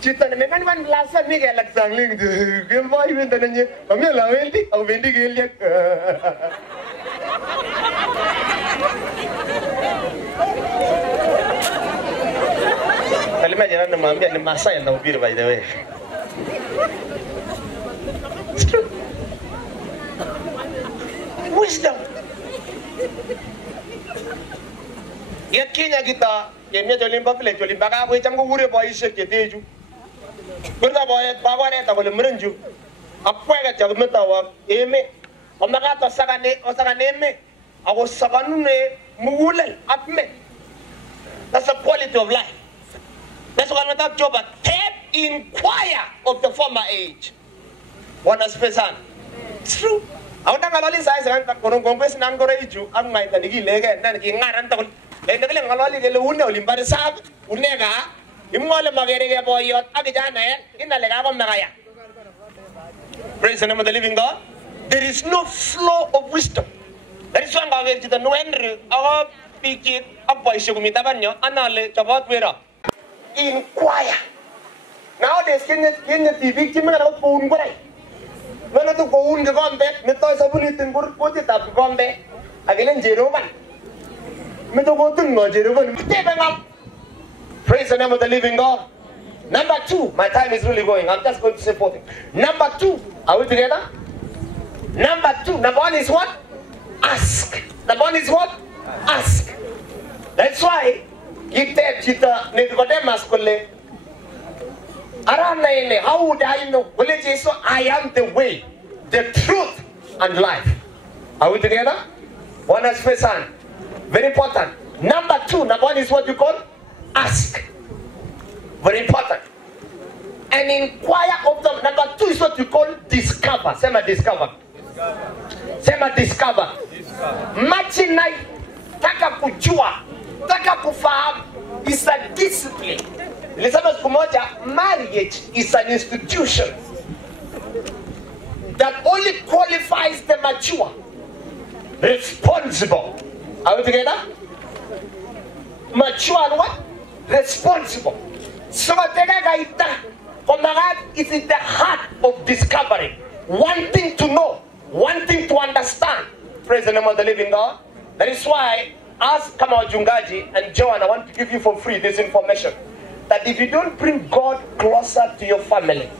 cita na mekan wan lasa mi ke lak sangling ke boy ben tananya kami la wendi au wendi ke liak kalima jana na mambia ni masa ya na ubiri by the way. Wisdom. Yet Kenya kita, Kenya jolimba pile jolimba ka boy cham ko ure boy se ke teju. Berta boy bawa ne ta bole mrenju. Apwa ga chag meta wa eme. Omaka to sagane me. Ago saganu ne mugulel apme. That's the quality of life. That's what I'm talking about. Inquire of the former age. What does pesan? It's true. Aku tak ngalali saya kan kurung kompres nang gore iju ang ngai tadi gile kan nan ki ngaran takul le ndele ngalali gele unne olimbare sab unne ga imngole magere ge boyot agi jana inna le ga kom nagaya. Praise the name of the living God. There is no flow of wisdom. That is why I'm going to the Noenru our pikit apoy sigumita banyo anale chabot wera. Inquire. Nowadays kenya TV kimera ko pun gore. Mana tu kau unge gombe, metoi sabuni timbur putih tapi gombe, agilen jeroman. Metu kau tunggu jeroman, mesti bengap. Praise the name of the living God. Number 2, my time is really going. I'm just going to say 4 things. Number 2, are we together? Number 2, number 1 is what? Ask. Number 1 is what? Ask. That's why kita Nicodemus kule. How would I know? Well, Jesus, I am the way, the truth, and life. Are we together? One has person. Very important. Number 2, number 1 is what you call ask. Very important. and inquire of them. Number 2 is what you call discover. Sema discover. Sema discover. Machinai, taka kujua, taka kufahamu is a discipline. Nilisema siku moja, marriage is an institution that only qualifies the mature, responsible. Are we together? Mature and what? Responsible. So is in the heart of discovery, wanting to know, wanting to understand. Praise the name of the living God. That is why, as Kama Jungaji and Joan, I want to give you for free this information. That if you don't bring God closer to your family,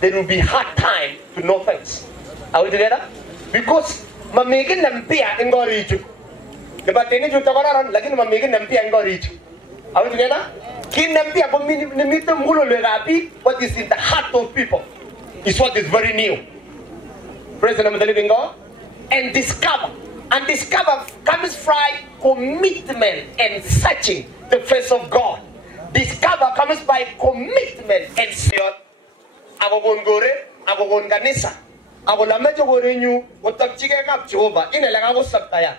there will be hard time to know things. Are we together? Because mamigin nampia ingo richu. Debateni juta koraran, lakini mamigin nampia ingo richu. Are we together? Kin nampia ko nimita mulo legapi. What is in the heart of people is what is very new. Praise the name of the living God. And discover. And discover comes from commitment and searching the face of God. Discover comes by commitment and searching. Ako gore, ako kanisa. Ako lamejo gore nyu, utapchike kap Jehova. Inalenga ko sabtaya.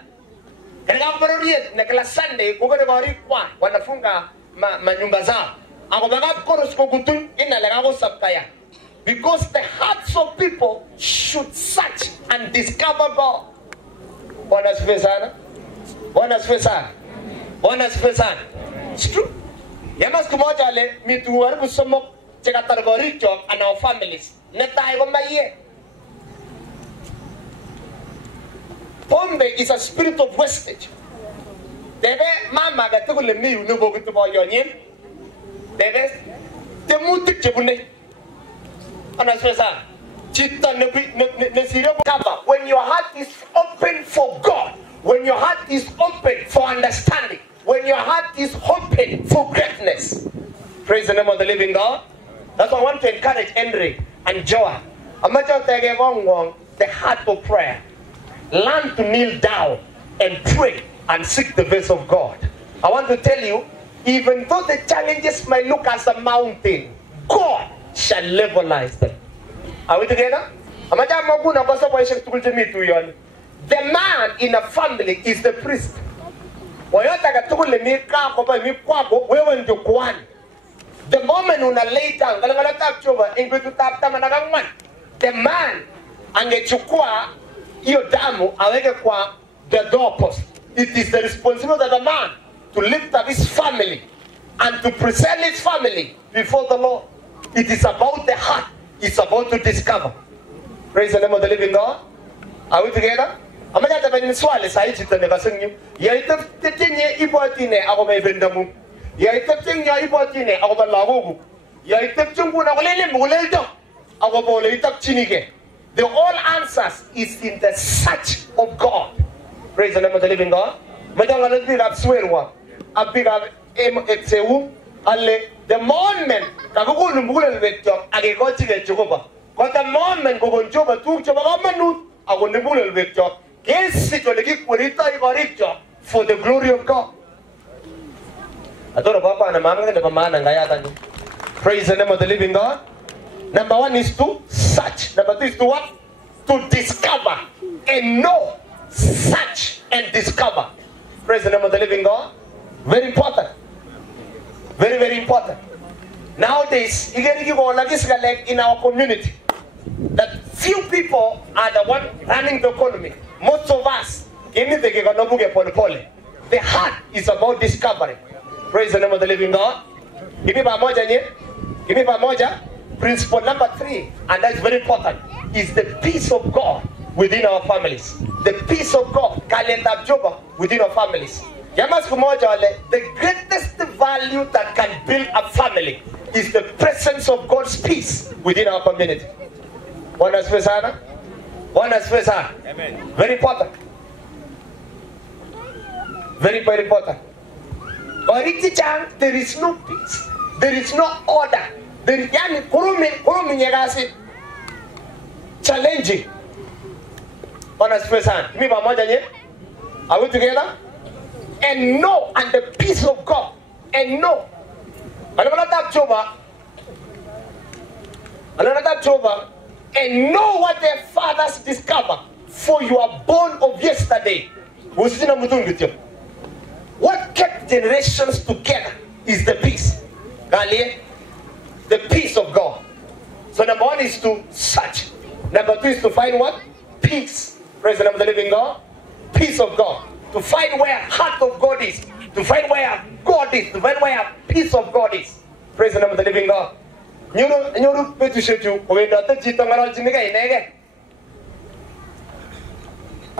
Kaya parodiet na kila Sunday ko gori kwa wanafunga manyumba zao. Ako bagap koros ko gutun inalenga ko sabtaya. Because the hearts of people should search and discover God. Bwana asifiwe sana. Bwana asifiwe sana. Bwana asifiwe sana. It's true. Yama siku moja le mitu waribu somo cheka targoricho and our families. Netai gomba ye. Pombe is a spirit of wastage. Debe mama gatuko le miu nubo gutubo yonyin. Debe temuti chebune. When your heart is open for God, when your heart is open for understanding, when your heart is open for greatness, praise the name of the living God. That's why I want to encourage Henry and Joan. The heart of prayer. Learn to kneel down and pray and seek the face of God. I want to tell you, even though the challenges may look as a mountain, God shall levelize them. Are we together? The man in a family is the priest. The moment una lay down, the man angechukua hiyo damu aweke kwa the doorpost. It is the responsibility of the man to lift up his family and to present his family before the Lord. It is about the heart. It's about to discover. Praise the name of the living God. Are we together? Amajata ben swale sai chita ne basenyu. Ya itatenye ibotine ako may bendamu. Ya itatenye ibotine ako balagogu. Ya itatungu na kulele muleldo ako bole itap chinike. The all answers is in the search of God. Praise the name of the living God. Madanga let's big up swearwa. A big up exeu. The moment kagugu numugule lwetyo agekoti ke Jehova. But the moment gogonjoba tu Jehova manut agonumugule lwetyo. Kesi toleki kurita igorikyo for the glory of God. Adoro papa na mama ngene pamana ngayata ni. Praise the name of the living God. Number 1 is to search. Number 2 is to what? To discover and know. Search and discover. Praise the name of the living God. Very important. Very, very important. Nowadays, in our community, that few people are the one running the economy. Most of us, the heart is about discovery. Praise the name of the living God. Give me pamoja. Principle number 3, and that's very important, is the peace of God within our families. The peace of God within our families. The greatest value that can build a family is the presence of God's peace within our community. Amen. Very important. Very, very important. There is no peace. There is no order. There is challenging. Are we together? And know, and the peace of God, and know. Another October, and know what their fathers discover, for you are born of yesterday. What kept generations together is the peace. The peace of God. So number one is to search. Number two is to find what? Peace. Praise the name of the living God. Peace of God. To find where heart of God is. To find where God is. To find where peace of God is. Praise the name of the living God. Nyuru petu shetu owenda tajita ngaral jinega inege.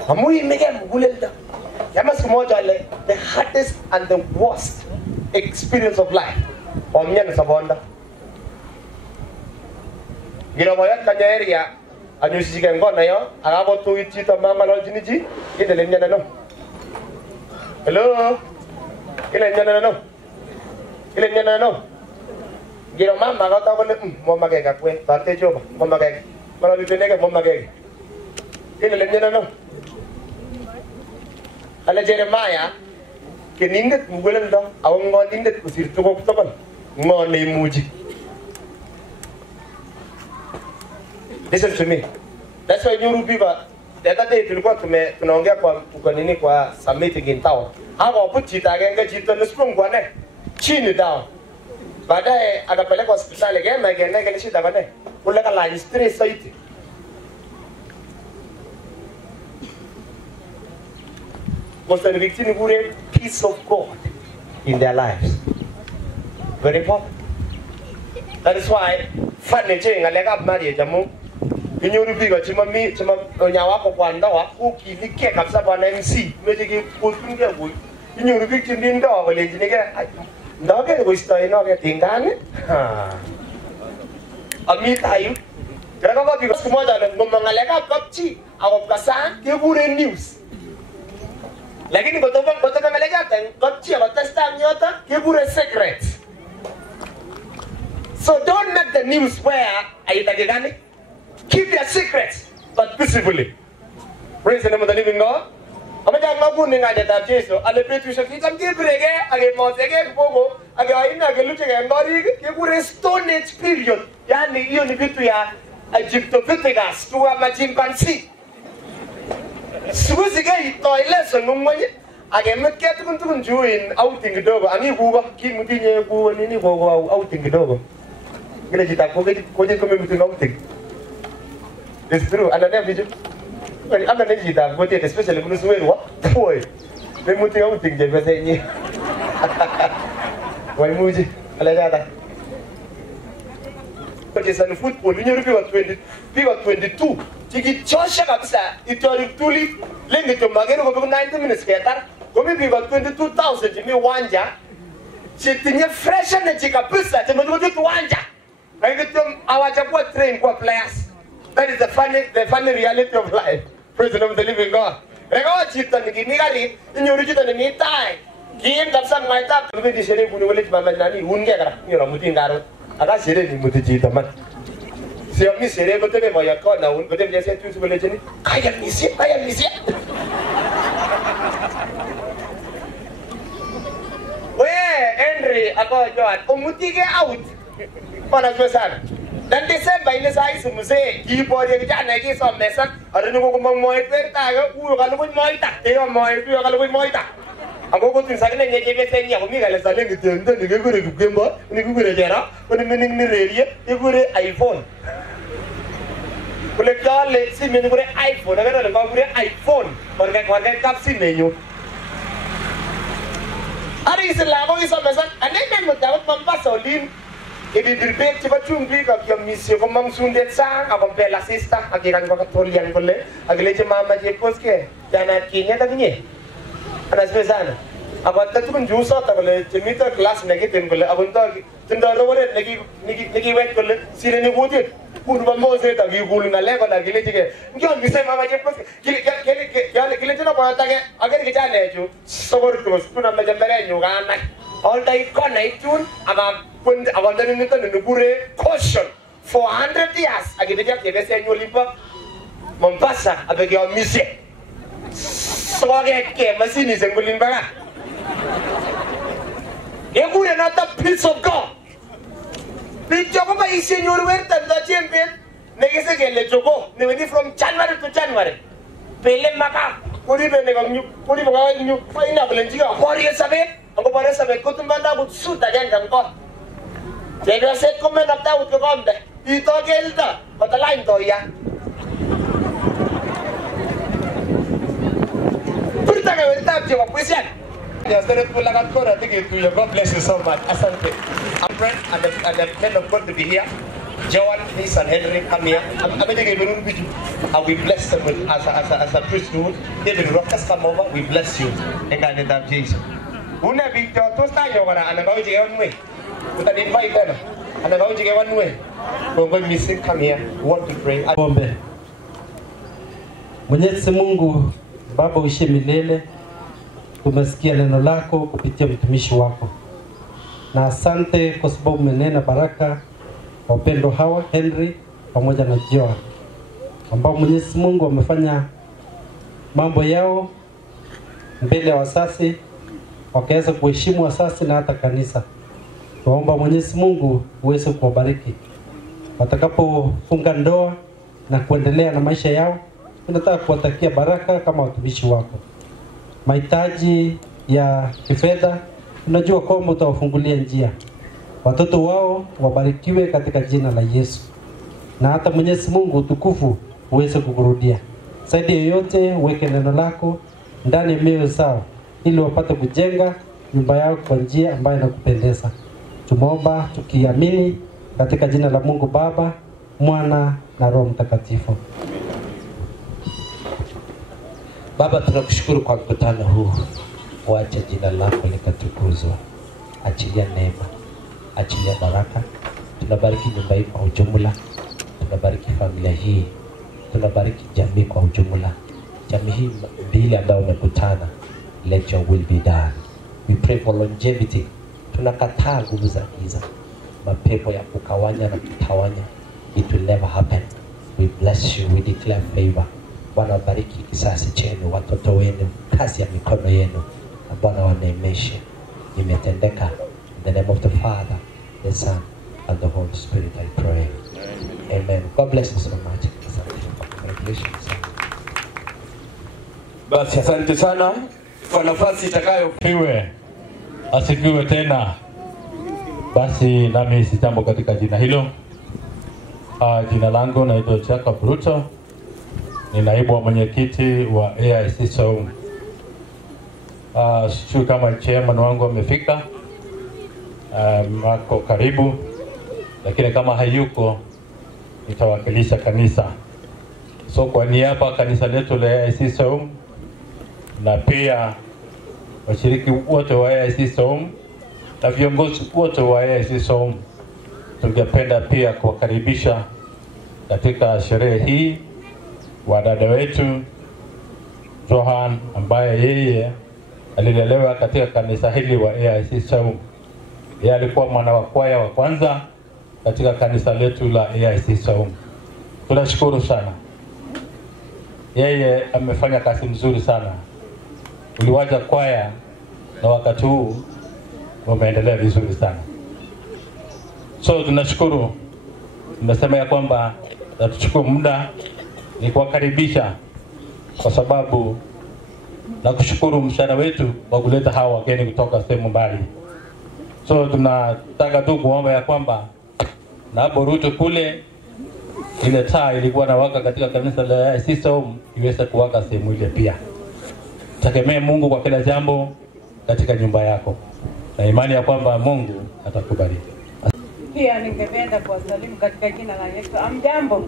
Amui mege mugulelda. Yamas kumoja le the hardest and the worst experience of life. Omnyan sabonda. Gino moyat kanya area anyusi ngona yo agabo tu itita mangalol jiniji idele nyana no. Hello. Ile nyana no. Gino mama ga ta bole mama ga kwe tate joba mama ga mara litene mama ga ile nyana no. Ala Jeremiah ke nindet mugulan do awang ngon nindet kusir tukok tokon ngon ni muji. Listen to me. That's why Nyuru people, the other day tulikuwa tunaongea kwa nini kwa summit Gintao. Hapo puchita genga jito nisprung kwa ne chini down. Baadaye akapeleka hospitali gema gena gele shida bane. Kuleka la stress site. Most of the victims were peace of God in their lives. Very important. That is why funny thing alega marriage jamu. Inyuru biga chima onyawa ko kwanda wa ukilike kabisa bwana MC mejiki kutungia boy. Inyuru big team din do wale jinege ndoge ko stay no ke tingane. Ami tayu. Kaya ko biga kumoja na ngomangalega kapchi ako kasa ke bure news. Lakini kutoka ngalega tan kapchi ako testa nyota ke bure secret. So don't make the news where ayitagani. Keep their secrets, but peacefully. Praise the name of the living God. Amaja mabuning ada Jesu. Ale petu shafita mkibrege, age mozege bogo, age aina age luche age ngori, ke kure Stone Age period. Yani hiyo ni vitu ya Egyptopithecus, tuwa majimpanzi. Suguzi ge toilet ngumwe, age mketu kuntukun juin outing kidogo. Ani kuwa kimutinye kuwa nini kuwa outing kidogo. Kile jita koje kome mutu outing. It's true. And I never did. I'm an engine that got it, especially when you what? Boy, they put the old thing, they were saying, why Muji? I like that. But it's on football, when you were 22. Tiki Chosha Kapsa, it told you to leave, lend it to Magano over 90 minutes later. Come in, we got 22,000 Jimmy Wanja. Sitting a fresh and a chicapusa, to go to Wanja. I get them our Japua train for players. That is the funny reality of life. Praise the name of the living God. Rego chita ni gari ni chita ni tai. Kim kapsa maita kami di sini pun boleh cuma nani unge kara. Ni orang mutin garu. Ada sini ni mutin chita man. Siapa ni sini betul ni maya kau na un betul biasa tu boleh jadi. Kaya misi. Weh, Henry, aku jual. Umuti ke out. Mana besar. Dan Desember ini saya semasa keyboard yang jangan lagi sama mesak. Ada ni aku mau itu tak, kalau pun mau tak, kalau pun mau tak. Aku tu misalnya ni jadi saya aku ni kalau saya ni tu ni aku boleh gambar, ni aku boleh jara, ni radio, ni boleh iPhone. Boleh kalau si ni boleh iPhone, agar ada kau boleh iPhone, warga kapsi ni yo. Hari Islam aku sama mesak, anda ni mesti mampas olin. Ibi berbeda cepat cumbi kalau misi aku mangsundet sang, aku bela sista, akhirnya aku katolian boleh, akhirnya mama jepos ke, jangan kinya tapi ni, anak sebesar, aku tu pun jusa tak boleh, cemita kelas negatif boleh, aku tu tenda orang negi wet boleh, sini ni buat, pun bambu saya tak gigul ngalai kalau akhirnya juga, kau bisa mama jepos, kile cina pada tak ke, akhirnya kita ni ju, sebab terus tu nama jemberan juga anak. All the economic tune, about the Nubure caution for 100 years. I get the Jesse Lipa Mombasa, I beg your music. So I get machines and Gulimbaga. You would not the peace of God. Bicho ko maisha nyurwer tanda chempet. Negese gele joko. Newendi from January to January. Pele maka. Kuri be negam kuri baka nyu. Paina belenjiga. Kori sabet. Ako pare sabet ko tumbanda but suta gan ko. Jega set ko men apta ut ko komde. Ito gelda. Patalain to ya. Purta ka welta jewa puisian. Yes, God bless you so much. Asante. I'm friend and the men of God to be here. Joan, Miss and Henry, come here. And we bless them with, as a priesthood. David Rockers come over, we bless you. In the name of Jesus. Una big to start your one and about you one way. But I invite them. And about you one way. When missing, come here. We want to pray. Ombe. Mwenyezi Mungu Baba uishe milele, tumesikia neno lako kupitia mtumishi wako. Na asante kwa sababu umenena baraka kwa upendo hawa Henry pamoja na Joan, ambao Mwenyezi Mungu wamefanya mambo yao mbele ya wasasi, wakaweza kuheshimu wasasi na hata kanisa. Tuomba Mwenyezi Mungu uweze kuwabariki watakapofunga ndoa na kuendelea na maisha yao. Tunataka kuwatakia baraka kama watumishi wako. Mahitaji ya kifedha unajua kwamba utawafungulia njia. Watoto wao wabarikiwe katika jina la Yesu. Na hata Mwenyezi Mungu utukufu uweze kukurudia. Zaidi ya yote weke neno lako ndani ya mioyo zao ili wapate kujenga nyumba yao kwa njia ambayo inakupendeza. Tumeomba tukiamini katika jina la Mungu Baba, Mwana na Roho Mtakatifu. Baba, tunakushukuru kwa mkutano huu. Wacha jina lako likatukuzwe. Achilia neema, achilia baraka. Tunabariki nyumba hii kwa ujumla. Tunabariki familia hii. Tunabariki jamii kwa ujumla. Jamii hii mbili ambayo umekutana. Let your will be done. We pray for longevity. Tunakataa nguvu za giza. Mapepo ya kukawanya na kutawanya. It will never happen. We bless you. We declare favor. Bwana bariki kisasi chenu, watoto wenu, kazi ya mikono yenu. Na Bwana waneemeshe. Imetendeka. In the name of the Father, the Son, and the Holy Spirit I pray. Amen. God bless you so much. Congratulations. Basi asante sana kwa nafasi itakayopewa. Asifiwe tena. Basi nami sitambo katika jina hilo. Jina langu naitwa Jacob Ruto. Ni naibu wa mwenyekiti wa AIC Saum. Sijui kama chairman wangu amefika. Wako karibu. Lakini kama hayuko nitawakilisha kanisa. So kwa niaba kanisa letu la AIC Saum na pia washiriki wote wa AIC Saum na viongozi wote wa AIC Saum, tungependa pia kuwakaribisha katika sherehe hii wa dada wetu Johan, ambaye yeye alilelewa katika kanisa hili wa AIC Saum. Yeye alikuwa mwana wa kwaya wa kwanza katika kanisa letu la AIC Saum. Tunashukuru sana. Yeye amefanya kazi nzuri sana. Uliwacha kwaya na wakati huu umeendelea vizuri sana. So tunashukuru. Tunasema ya kwamba tuchukue muda ni kuwakaribisha kwa sababu na kushukuru mshahara wetu wa kuleta hawa wageni kutoka sehemu mbali. So tunataka tu kuomba ya kwamba na hapo Ruto kule ile taa ilikuwa na waka katika kanisa la AIC Saum iweze kuwaka sehemu ile pia. Tegemea Mungu kwa kila jambo katika nyumba yako. Na imani ya kwamba Mungu atakubariki. Pia ningependa kuwasalimu katika jina la Yesu. Amjambo.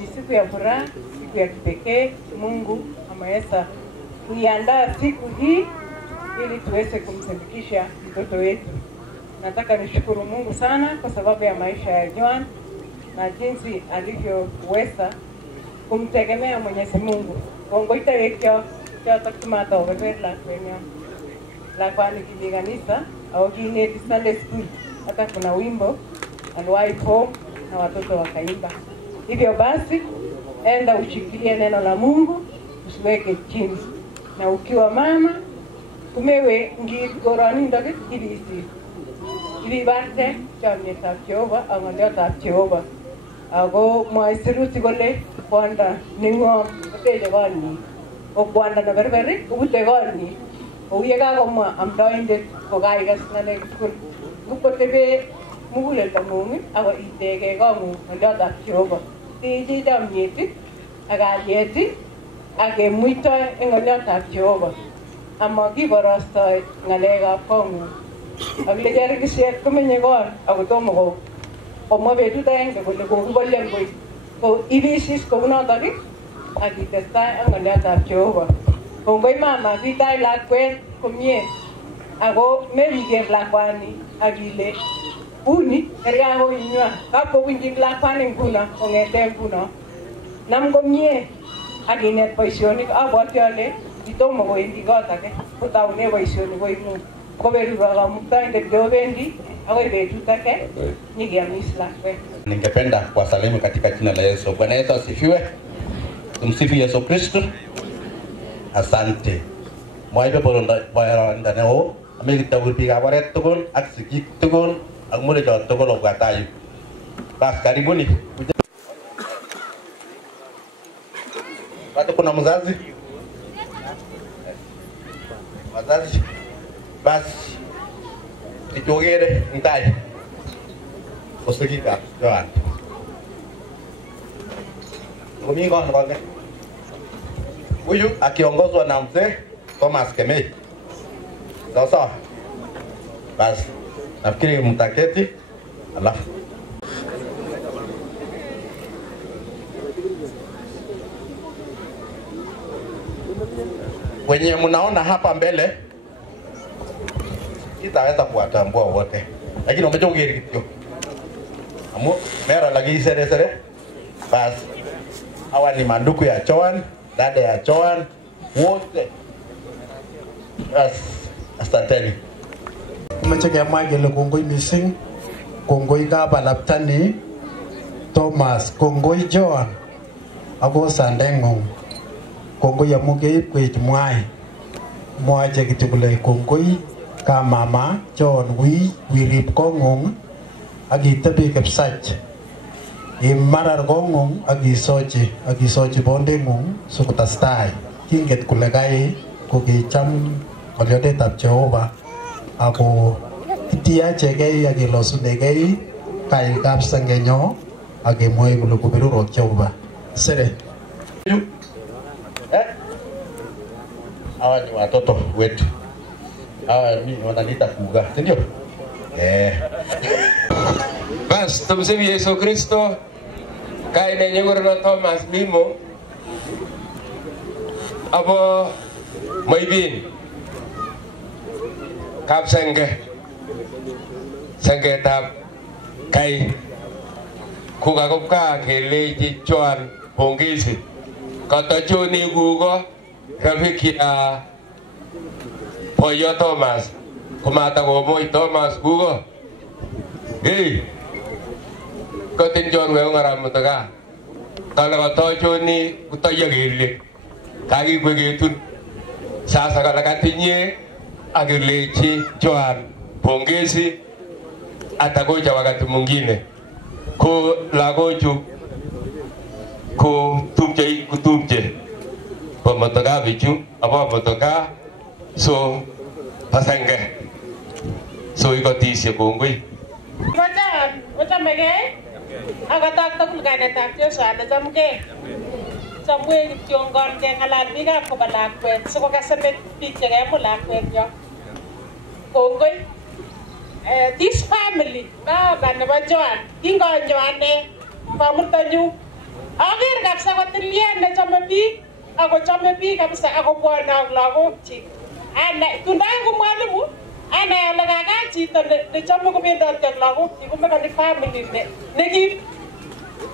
Ni siku ya furaha, siku ya kipekee. Mungu ameweza kuiandaa siku hii ili tuweze kumsindikisha mtoto wetu. Nataka nishukuru Mungu sana kwa sababu ya maisha ya Joan na jinsi alivyoweza kumtegemea Mwenyezi Mungu. Kongoita yekyo chatakimata obebela kwenye la kwani kijiganisa au kineti Sunday school. Hata kuna wimbo aliwahi home na watoto wakaimba. Hivyo basi enda ushikilie neno la Mungu, usiweke chini. Na ukiwa mama umewe ngigorani ndoge kibisi. ibibarte chamyetab Jehova ak ng'olyotab Jehova. Ako mwae sirutik kole kwanda neng'om koteche konyi, ko kwanda neberberi kobute konyi. Kou ye kakomwa amdoindet kokaikas ng'alek tugul, ngipkotebe muguleldang'ung ako itege kong'ung ng'olyotab Jehova. Teche chamyet ak kalyet ak kemuitoi eng ng'olyotab Jehova. Ama kiborostoi ng'alekab kong'ung. Ak lecherkisiet komenye kon ako tomo komwa betut agenge kole kokibolyo koi. Ko ibisis kounotok ak itestai ak ng'olyotab Jehova. Kongoi mama, kitai lakwet komie ako mewiker lakwani ak ile uni kerga koinywa kapkobunjin lakwani nguno kong'ete nguno. Nam komie ak inet boisionik. Abwoti ale itomo kowendi kot age kotaune boisionik koing'ung. Koberuba kamuktaindet keobendi akoi betut age nyikiamis lakwet. Ningependa kuwasalimu katika jina la Yesu. Bwana Yesu asifiwe. Tumsifu Yesu Kristo. Asante. Moibe borondo neo amikitagul biikab oret tugul ak sigik tugul ak murechot tugul obwa tayu. Basi karibuni. Bado kuna mzazi? Wazazi? Basi nitogere ndai. Usikika Joan. Kumingo ngone. Huyu akiongozwa na mzee Thomas Kemei. Sasa basi nafikiri mtaketi alafu wenye mnaona hapa mbele itaweza kuwatambua wote, lakini umechogeri kitu amu mera lagi sere basi hawa ni manduku ya Joan, dada ya Joan wote. Asanteni. Umeche kemwa kele kongoi mising, kongoi kabalaptani Thomas, kongoi Joan ako sandeng'ung, kongoi amu keib koit mwai. Mwache kityo kole kongoi ka mama Joan, wirib kong'ung ak itebi kipsach, imarar kong'ung ak isochi bondeng'ung sikotestai. Kinget kole kai kokicham ng'olyotetab Jehova ako itiachegei ak ilosunegei kaikab sengenyo ak kemwoe kole koberurok Jehova. Sere. Hawa ni watoto wetu. Hawa ni wananiita kuga, si ndio? Bas, tumsifu Yesu Kristo. Kaine nyugurno Thomas Mimo. Abo Moibin Kapsenge Sengetab Kai Kukakupka keleji Joan pongezi katachoni kuko rafiki ya Poyo Thomas kumata komoi Thomas kuko katin Joan wewe ngaramutaka kala katachoni kutaya kele kagi kweketun sasa kala katinye akeleji Joan pongezi atakuja wakati mwingine ko lagoju ko kutubje pamotoka vichu apa motoka so pasenge so ikotisye kongoi Otamege akatak tugul kainetab Jesu anachamge chamwe kityongon kengalal biikab koba lakwet sikokasenet biik chekemut lakwet yo kongoi. This family baba nebo Joan kingonyo ane mamutanyu ager kabisa kotilien nechome biik akochome biik kabisa akobwone ak lagokchik. Tundai ko mwalimu ana ale kaka chito nechome kobendote ak lagokchik komekani family nekim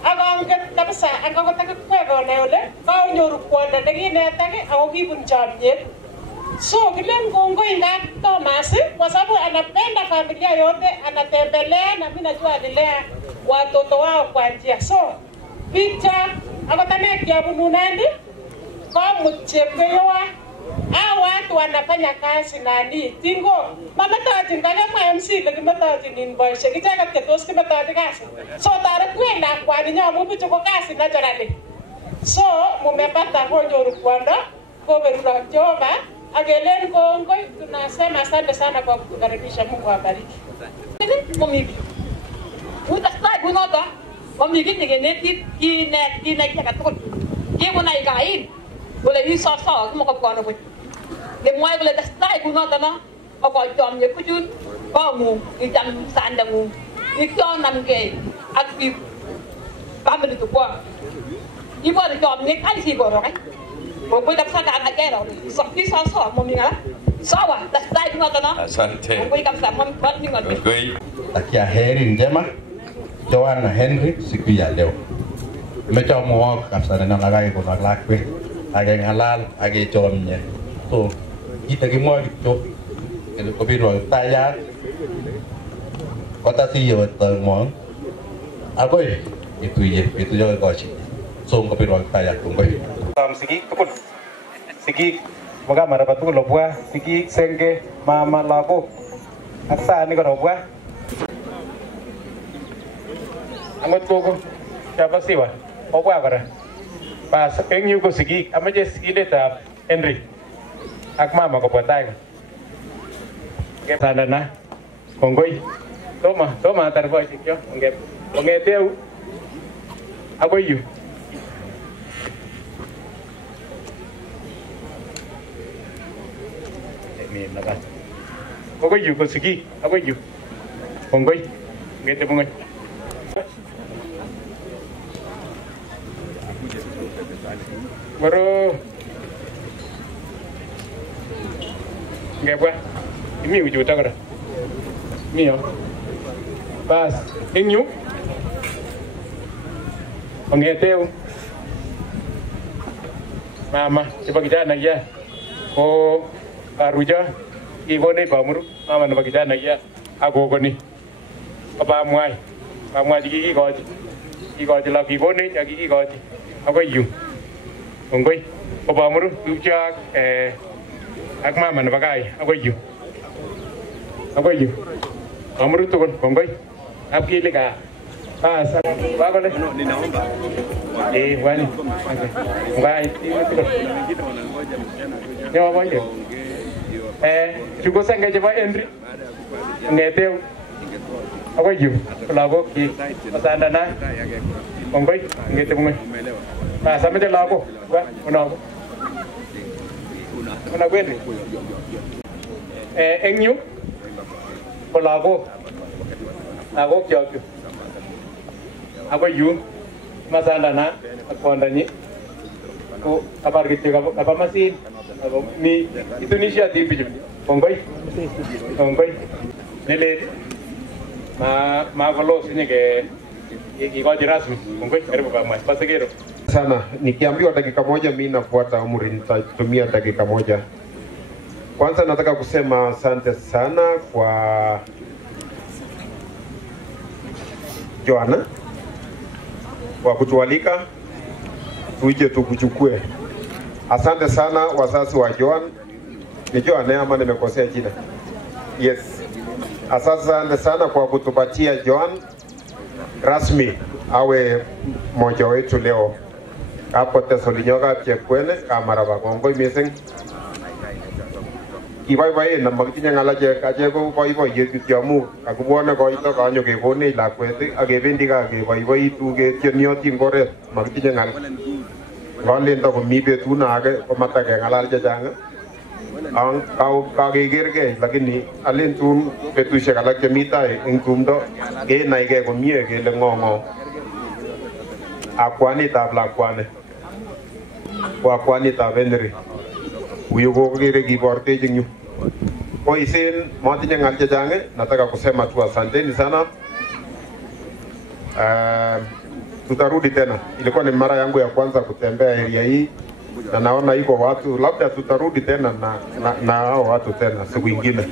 akonget kabisa akakotakikwekone ole kaonyoru kwondo nekinetak ako kibun chomyet. So kilen kongoi ngap Thomas kwa sababu anapenda familia yote, anatembelea na mimi najua alilea watoto wao kwa njia. So picha akotane kiabunu nandi kwa mchepkeyoa hao watu wanafanya kazi nani tingo mametochin kakemwa MC lekimetochin in boisiek icheket chetos kimetochi kasi so taretwech lakwani nyamu bichu ko kasi naturally so mumepata konyoru kwondo koberurok Jehova akelen kongoi tunasema asante sana kwa kutukaribisha. Mungu awabariki. Mami utastai kunoto mami kit nekenetit kinet kiai tugul kikunai kain kole isoso kumokopkono buch lemwoe kole testai kunoto no okochomye bichun kong'ung icham sandeng'ung ikyonamgei ak biik family tukwok iboru chomyet kali siboru kai kongoi kabisa kakakero isoso mami ng'ala sawa testai kunoto no. Asante. Kongoi kabisa mami ng'ala. Takia heri njema Joanna Henry siku ya leo. Nimechamwa kabisa na nalagai kuna lakwe agengalal agechomye. So kitakimwa kityo ile kopiro tayar kota siyo tamo agoi itu kochi. So kopiro tayar kongoi. Sikik tukul sikik makamara patukul obwa sikik senge mama lagok ak sani korobwa angot gogo chapa siwa obwa kora bas eng yu ko sikik amache sikindetab Henry ak mama kobwa tai sandana kongoi toma atar boisiek cho ongeteu akoi yu akoi yu ko sikik akoi yu kongoi ngete bungoi Baru ngebwa imi ujuta kora mio bas inyu ongeteu mama coba kijana ya ko aruja ibone pamuru mama nebo kijana ya agogoni pamwai kikochi la kibone ya kikochi akoi yu kongoi pamuru tupcha ak mama nebo kai akoi yu amuru tukul kongoi apkilika basa wakole ninaomba bwana ngai ndio boye chuko sanga chebo Henry ngeteu akoi yu lagok ki asandana kongoi ngete bungwe basa mete lagok una kweli eng yu ko lagok chokyu akoi yu masandana ak kondanyi ko kabar kityo kaba masin ni Indonesia di bijem kongoi nile ma golo sini ke kikoji rasmi kongoi karibu kwa mas pasegero sana. Nikiambiwa dakika moja mimi nafuata umri, nitatumia dakika moja. Kwanza nataka kusema asante sana kwa Joanna kwa kutualika tuje tukuchukue. Asante sana wazazi wa Joan. Ni Joan ama nimekosea jina? Yes. Asante sana kwa kutupatia Joan rasmi awe mmoja wetu leo. Hapo tesolinyoka chekwene kamara bagongoi missing. Iboiboe na makitinye ngalaje kacheko boiboiyet kityomu kakubwone koito kanyo kekone lakwet akebendi kaa keboiboitu ketionyotin koret makitinye ngal. Ngalen to komi betut na age komatake ngalal chechang. Ang kakekergei lakini alen tun betusiek alak chemi tai eng tumdo kenaige komie kele ngongo. Akwanitab lakwani ko akwanitab Henry huyu kokere kibortech eng yu. Boisen matinye ngal chechang, nataka kusema tu asanteni sana. Tutarudi tena. Ilikuwa ni mara yangu ya kwanza kutembea area hii na naona iko watu, labda tutarudi tena na hao watu tena siku nyingine.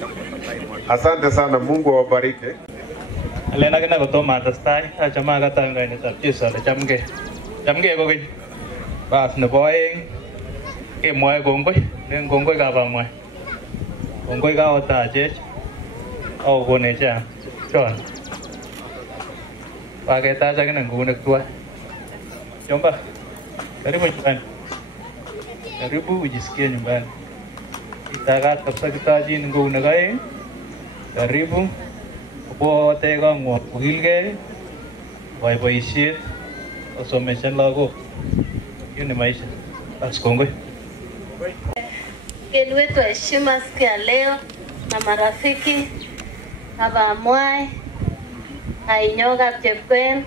Asante sana, Mungu awabariki. Alena kena kutoma atastai chama kata ngai ni tapisa le chamge kogi bas nebo aeng kemwoe kongoi, len kongoi kabamwai. Kongoi kaotachech au konecha John. Waketacha kina ngunek tuwa. Jomba, karibu nyumbani. Karibu ujisikie nyumbani. Itakat kabisa kitachin ngunek aeng. Karibu. Obote kong'wong kogilgei. Boiboisiet. Osomeshan lagok. Hiyo ni maisha. Basi kongoi. Mgeni wetu wa heshima siku ya leo na marafiki hapa Mwai Ainyoga Chepkwen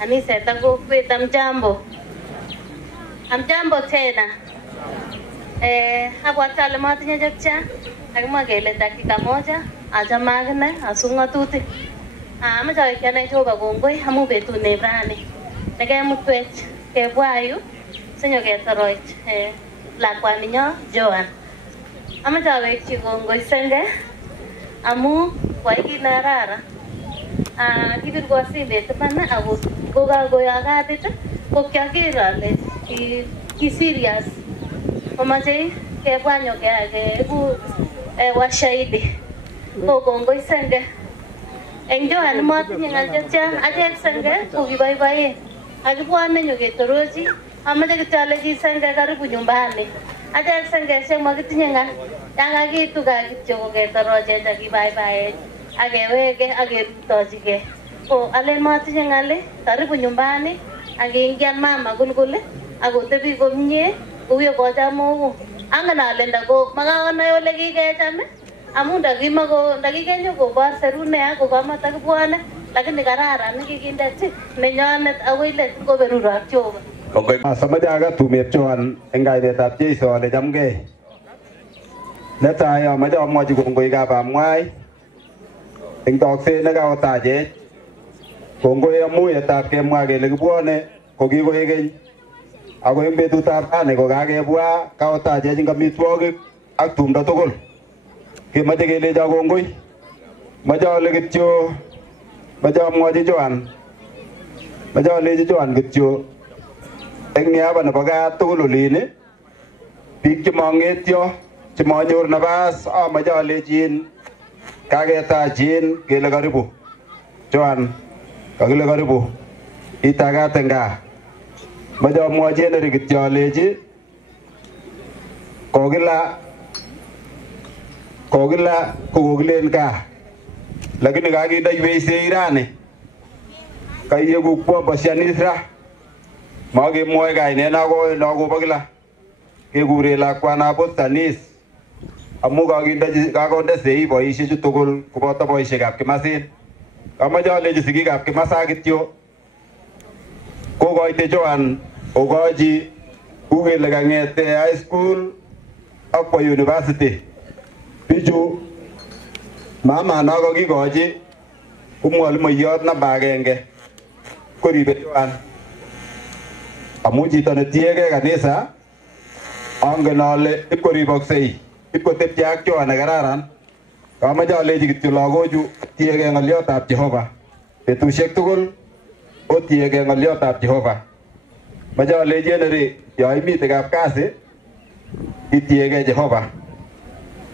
Anisa Tagokwet, amjambo. Amjambo tena. Hapa tale matinye chakcha akimwa kele dakika moja ajamagine asung'atutik. Amache kene Jehova kongoi amu betut ne rani nekemutwech kebwa yu sinyoketoroch lakwaninyo Joan. Amache awekchi kongoi senge amu kwai kit nekararan. Kibirwo simet iman ako kokakoyo katit ko kiaker ale ki serious komache kebwa nyokeibu washahidi. Ko kongoi senge. Eng Joan matinye ng'al chechang, achek senge ko kiboiboen. Akibwane nyoketorochi. Amache kityo alechi senge karibu nyumbani. Achek sengeshek makitinye ng'al. Yan kakitu ka kityo koketorochech akibaibaech akeweke akerutochigei. Ko alen matinye ng'al, karibu nyumbani akiingian mama kulkul akotebi komie kuyo kochamo. Angen ale ndako makakonai ole kikecham amu ndakikenyo kobor serune ako kamatakibwane lakini kararan kikinde tik nenyonet akoi let koberurok Jehova. Samache aga tumet Joan eng kainetab Jeiso ale chamgei. Netai amache amwochi kongoi kabamwai eng tokset nekaotachech. Kongoi amu yetab kemwa kele kibwane ko kikoek keny. Ako eng betutab rani ko kakebwa kaotachech eng amitwogik ak tumdo tugul. Kemoche kelecho kongoi. Moche ale kityo moche amwochi Joan. Moche alechi Joan kityo eng niaba nebo gaa tugul olin biik chemang'etyo chemanyor nafas amache alechin kaketachin kele karibu Joan, kakile karibu itagat eng gaa. Moche amwochi Henry kityo alechi kokila kokokilen gaa lakini kakinde iweisei rani kaieku kwambasyanis ra makemwoe kainet nakobo kila kekure lakwanab Bostanis amu kakonde sei boisiechu tugul koboto boisiekab kimasin. Amache alechi sigikab kimasa kityo kokoite Joan okochi kou kele kang'ete high school akwo university. Bichu mama no kokikochi ko mwalimuiyot namba 1 koribe Joan amu chito netiegei kanisa angen ale ipkoriboksei ipkotepche ak Joan nekararan. Kamache alechi kityo lagochu tiegei ng'oliotab Jehova betusiek tugul otiegei ng'oliotab Jehova. Mache alechi Henry yo imite kapkasi itiegei Jehova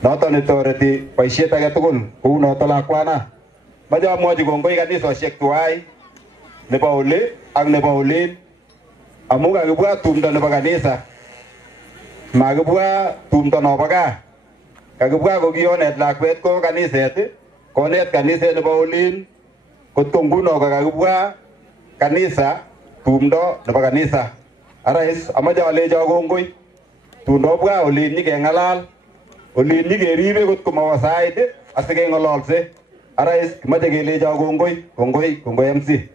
noto netoreti boisiet age tugul kou noto lakwana. Mache amwochi kongoi kanisosiek tuwai nebo oli ak nebo olin amu kakibwa tumdo nebo kanisa makibwa tumdo nobo gaa. Kakibwa kokionet lakwet ko kaniset konet kaniset nebo olin kotko nguno kakibwa kanisa tumdo nebo kanisa. Arais amache alecho kongoi tundo bwa olin nyikeng'alal olin nyikeribe kotko mawa sait asikeng'ololse. Arais kimache kelecho kongoi MC.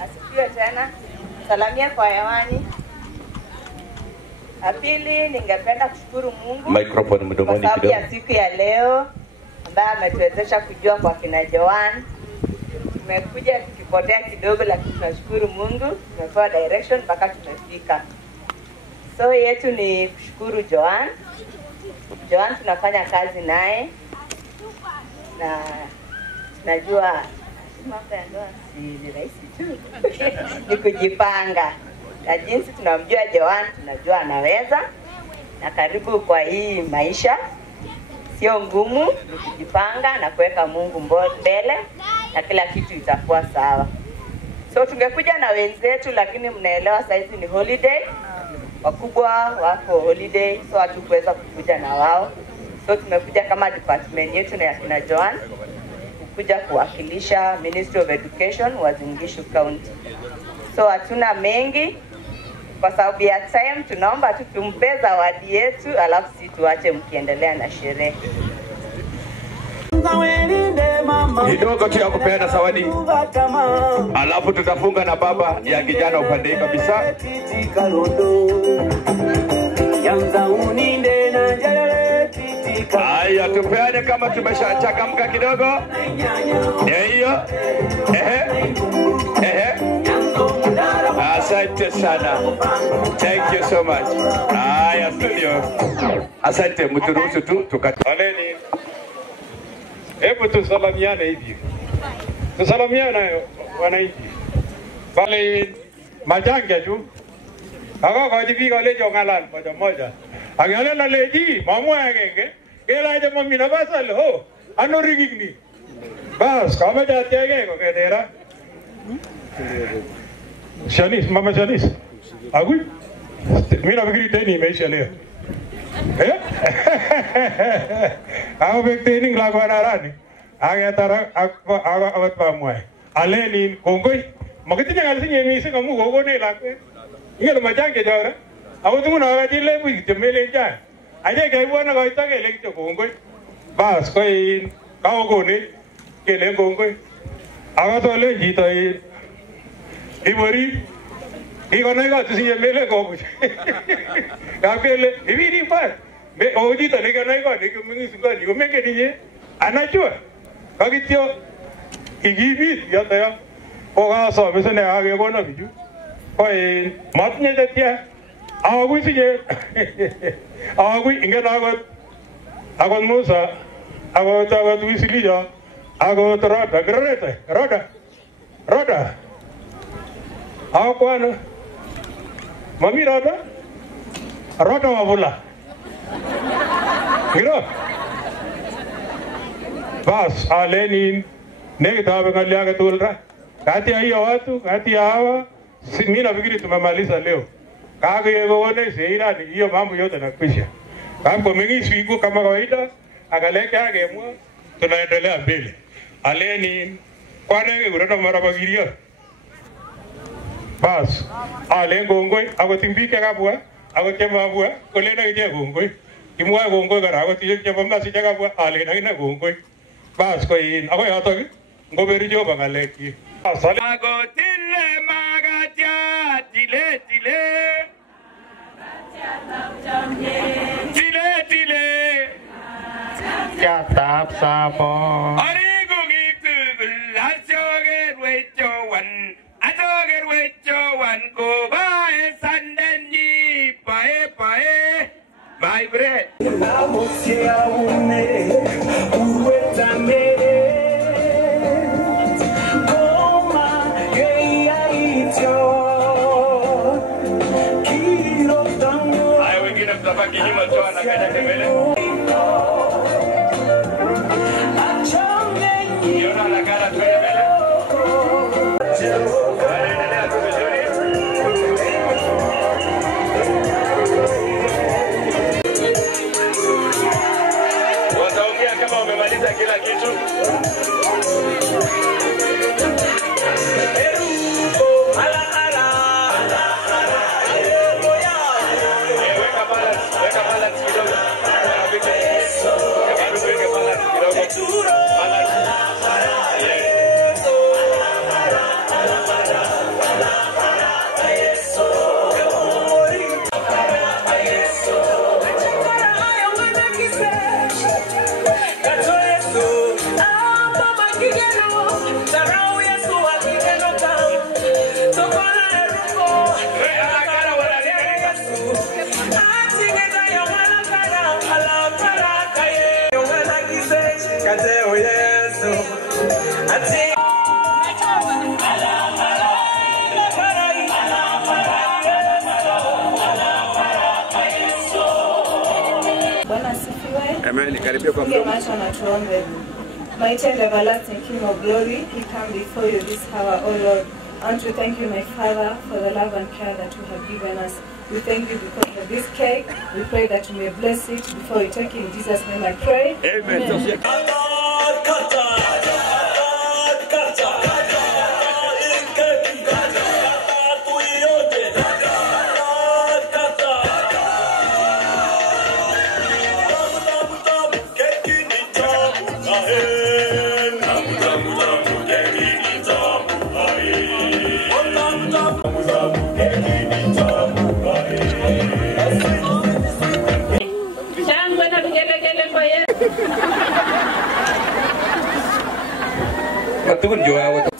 Asifiwe tena. Salamia kwa hewani. Pili, ningependa kushukuru Mungu Microphone mdomoni kwa sababu kidogo. ya siku ya leo ambaye ametuwezesha kujua kwa kina Joan. Tumekuja tukipotea kidogo, lakini tunashukuru Mungu tumepewa direction mpaka tumefika. So yetu ni kushukuru Joan. Joan tunafanya kazi naye na najua mambo ya ndoa si rahisi tu ni kujipanga. na jinsi tunamjua Joan, tunajua anaweza. Na karibu kwa hii maisha, sio ngumu, ni kujipanga na kuweka Mungu mbele na kila kitu itakuwa sawa. So tungekuja na wenzetu, lakini mnaelewa saizi ni holiday, wakubwa wako holiday, so hatukuweza kukuja na wao. So tumekuja kama department yetu na ya kina Joan kuja kuwakilisha Ministry of Education Uasin Gishu County. So hatuna mengi kwa sababu ya time, tunaomba tu tumpe zawadi yetu, alafu sisi tuache mkiendelea na sherehe. Kidogo tu ya kupeana zawadi, alafu tutafunga na baba ya kijana upande hii kabisa. Haya, tupeane kama tumeshachangamka kidogo. Hiyo. Asante sana. Thank you so much. Haya, studio. Asante, mturuhusu tu tukati. Aleni. Hebu tusalamiane hivi. Tusalamiane wananchi. Bale majanga tu. Ako kwa jibi kwa lejo ngalan moja moja. Agale la leji mamu agenge. Kela je mami na basal ho. Ano rigigni. Bas kama jate agenge ko kedera. Shanis, mama Shanis. Agui? Mimi nafikiri tena imeisha leo. Ako bekte ning lagwa narani. Aga tara awat pa muai. Aleni kongoi. Makitinya ngalisi nyemisi kamu gogo ne lakwe. Ingelo majange jawra. Ako tungu na wajil lebu jemele jan. Aje kai buana ko ita ke lekto kongoi. Bas koi kao gone ke le kongoi. Aga to le jito Ibori, ikaw ito siya mele ko. Kapele, ibidi pa. Me oji to nika na ikaw, nika mingi suka, nika menge niye. Anajua, kakityo igibit yata ya. Oka so mese ne age ko na biju. Koi mat niya jatya. Agui siya. Agui ingat agot Musa, agot Wisiliya, agot Roda, gerete, Roda. Ako ano? Mami Roda? Roda wabula. Giro? Bas, Lenin, negitabe ngalia katulra. Kati hiyo watu, kati hawa, mimi nafikiri tumemaliza leo. Kage yegone seira ni hiyo mambo yote nakwisha. Kama mingi siku kama kawaida, akaleka yake mwa tunaendelea mbele. Lenin, kwa nini kurata marabagiria? Bas, gongoi, ako timbike kabwa, ako chemabwa, kolena kije gongoi. Kimwa gongoi kara, ako tiye chemamna si kabwa, alena kina gongoi. Bas, ko in, ako yatok, ngoberi jo bangaleki. Asale. Ako tile magatia, tile. Tile. Katap sabo. Ari gugitu, lasoge wechowan. Adoger wechowan ko bae sandenyi pae. My bread. Ay, wengine mtabaki nyuma tu anakaja kembele. Yona la cara tu mbele. Wataongea kama wamemaliza kila kitu. Weka balance kidogo. Weka balance kidogo. Amen. Karibia kwa Funge mdomo. macho na tuombe. Mighty and everlasting King of glory, we come before you this hour, O Lord. I want to thank you, my Father, for the love and care that you have given us. We thank you because of this cake. We pray that you may bless it before we take it. In Jesus' name I pray. Amen.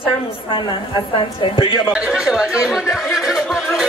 Tamu sana, asante. Pigia makofi wageni.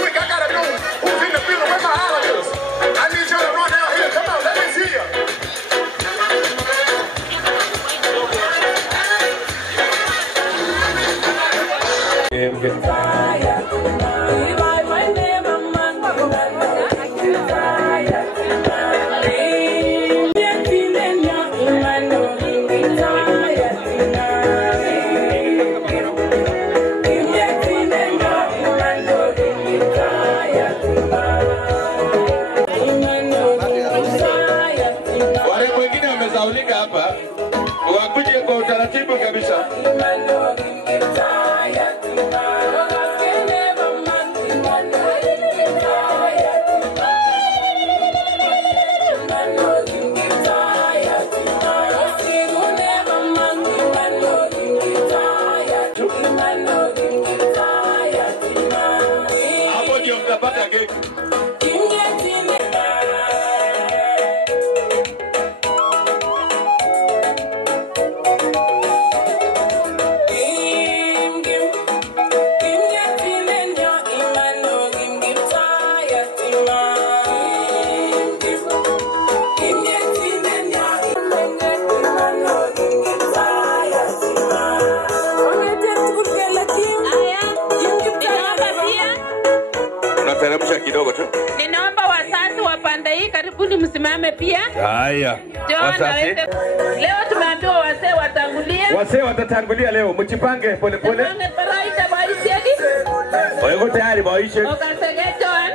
Ninaomba wazazi wa pande hii karibuni msimame pia. Haya. Leo tumeambiwa wazee watangulie. Wazee watatangulia leo. Mjipange pole pole. Tupange paraita baisiagi. Wako tayari baishe. Okasege John.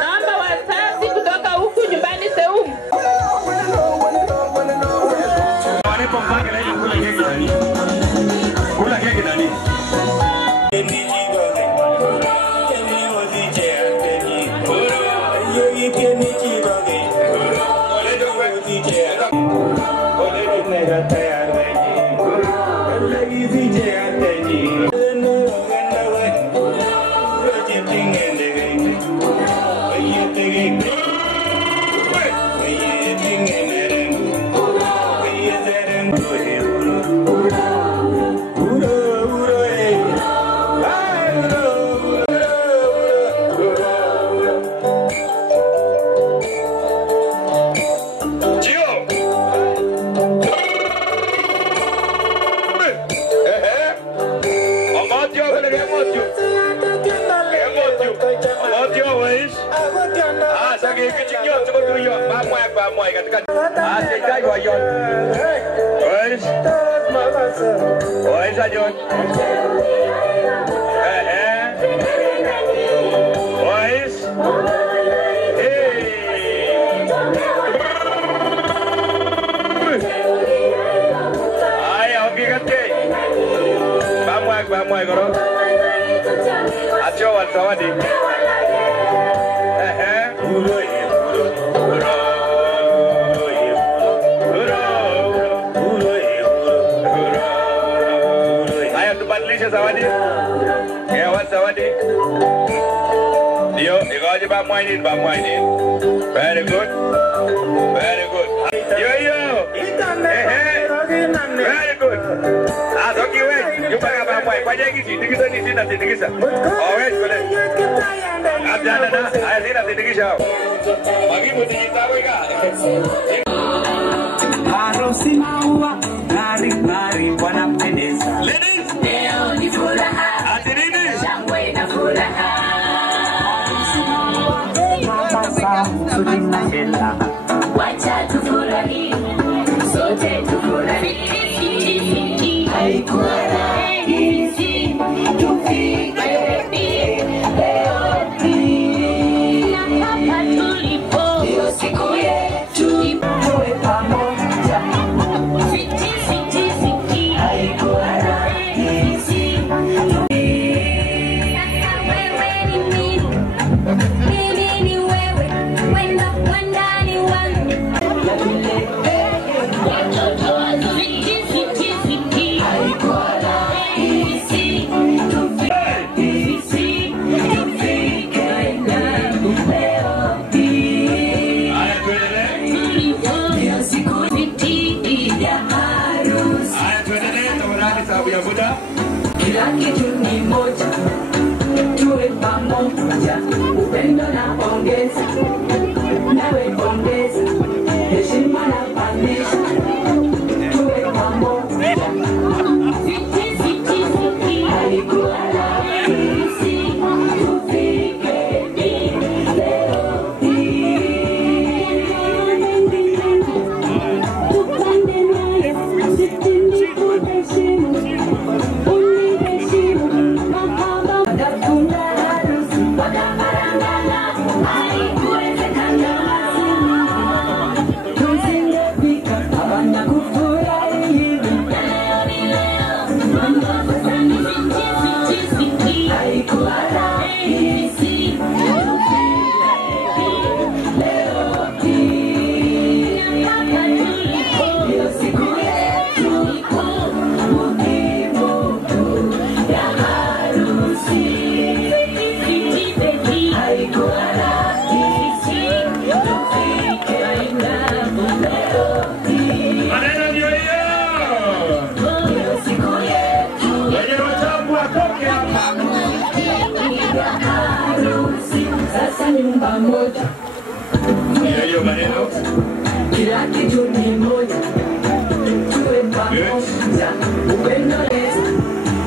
Naomba wazazi kutoka huku nyumbani Seum. Wanipo mpange na hiyo kula keki nani? Kula keki nani? Very good. Very good. Yo. Very good. Toki wewe. Yupa kama mwa. Kwa jeki sitikisa ni sina sitikisa. Always kule. Abjana na. Haya sina sitikisha hao. Magimu tijitaweka. Harusi maua, ngari wanapendeza. Ladies. Leo ni furaha. Ati nini? Shangwe na furaha. Tabasamu, suri na hela. Wacha tufurahi. kila kitu ni moja, tuwe pamoja, upendo na pongeza, nawe pongeza, heshima na pandisha, tuwe pamoja. Alikuwa rahisi tufike leo nyumba moja, hiyo maneno, kila kitu ni moja, tuwe pamoja, upendo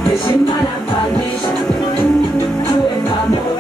heshima na pandisha, tuwe pamoja.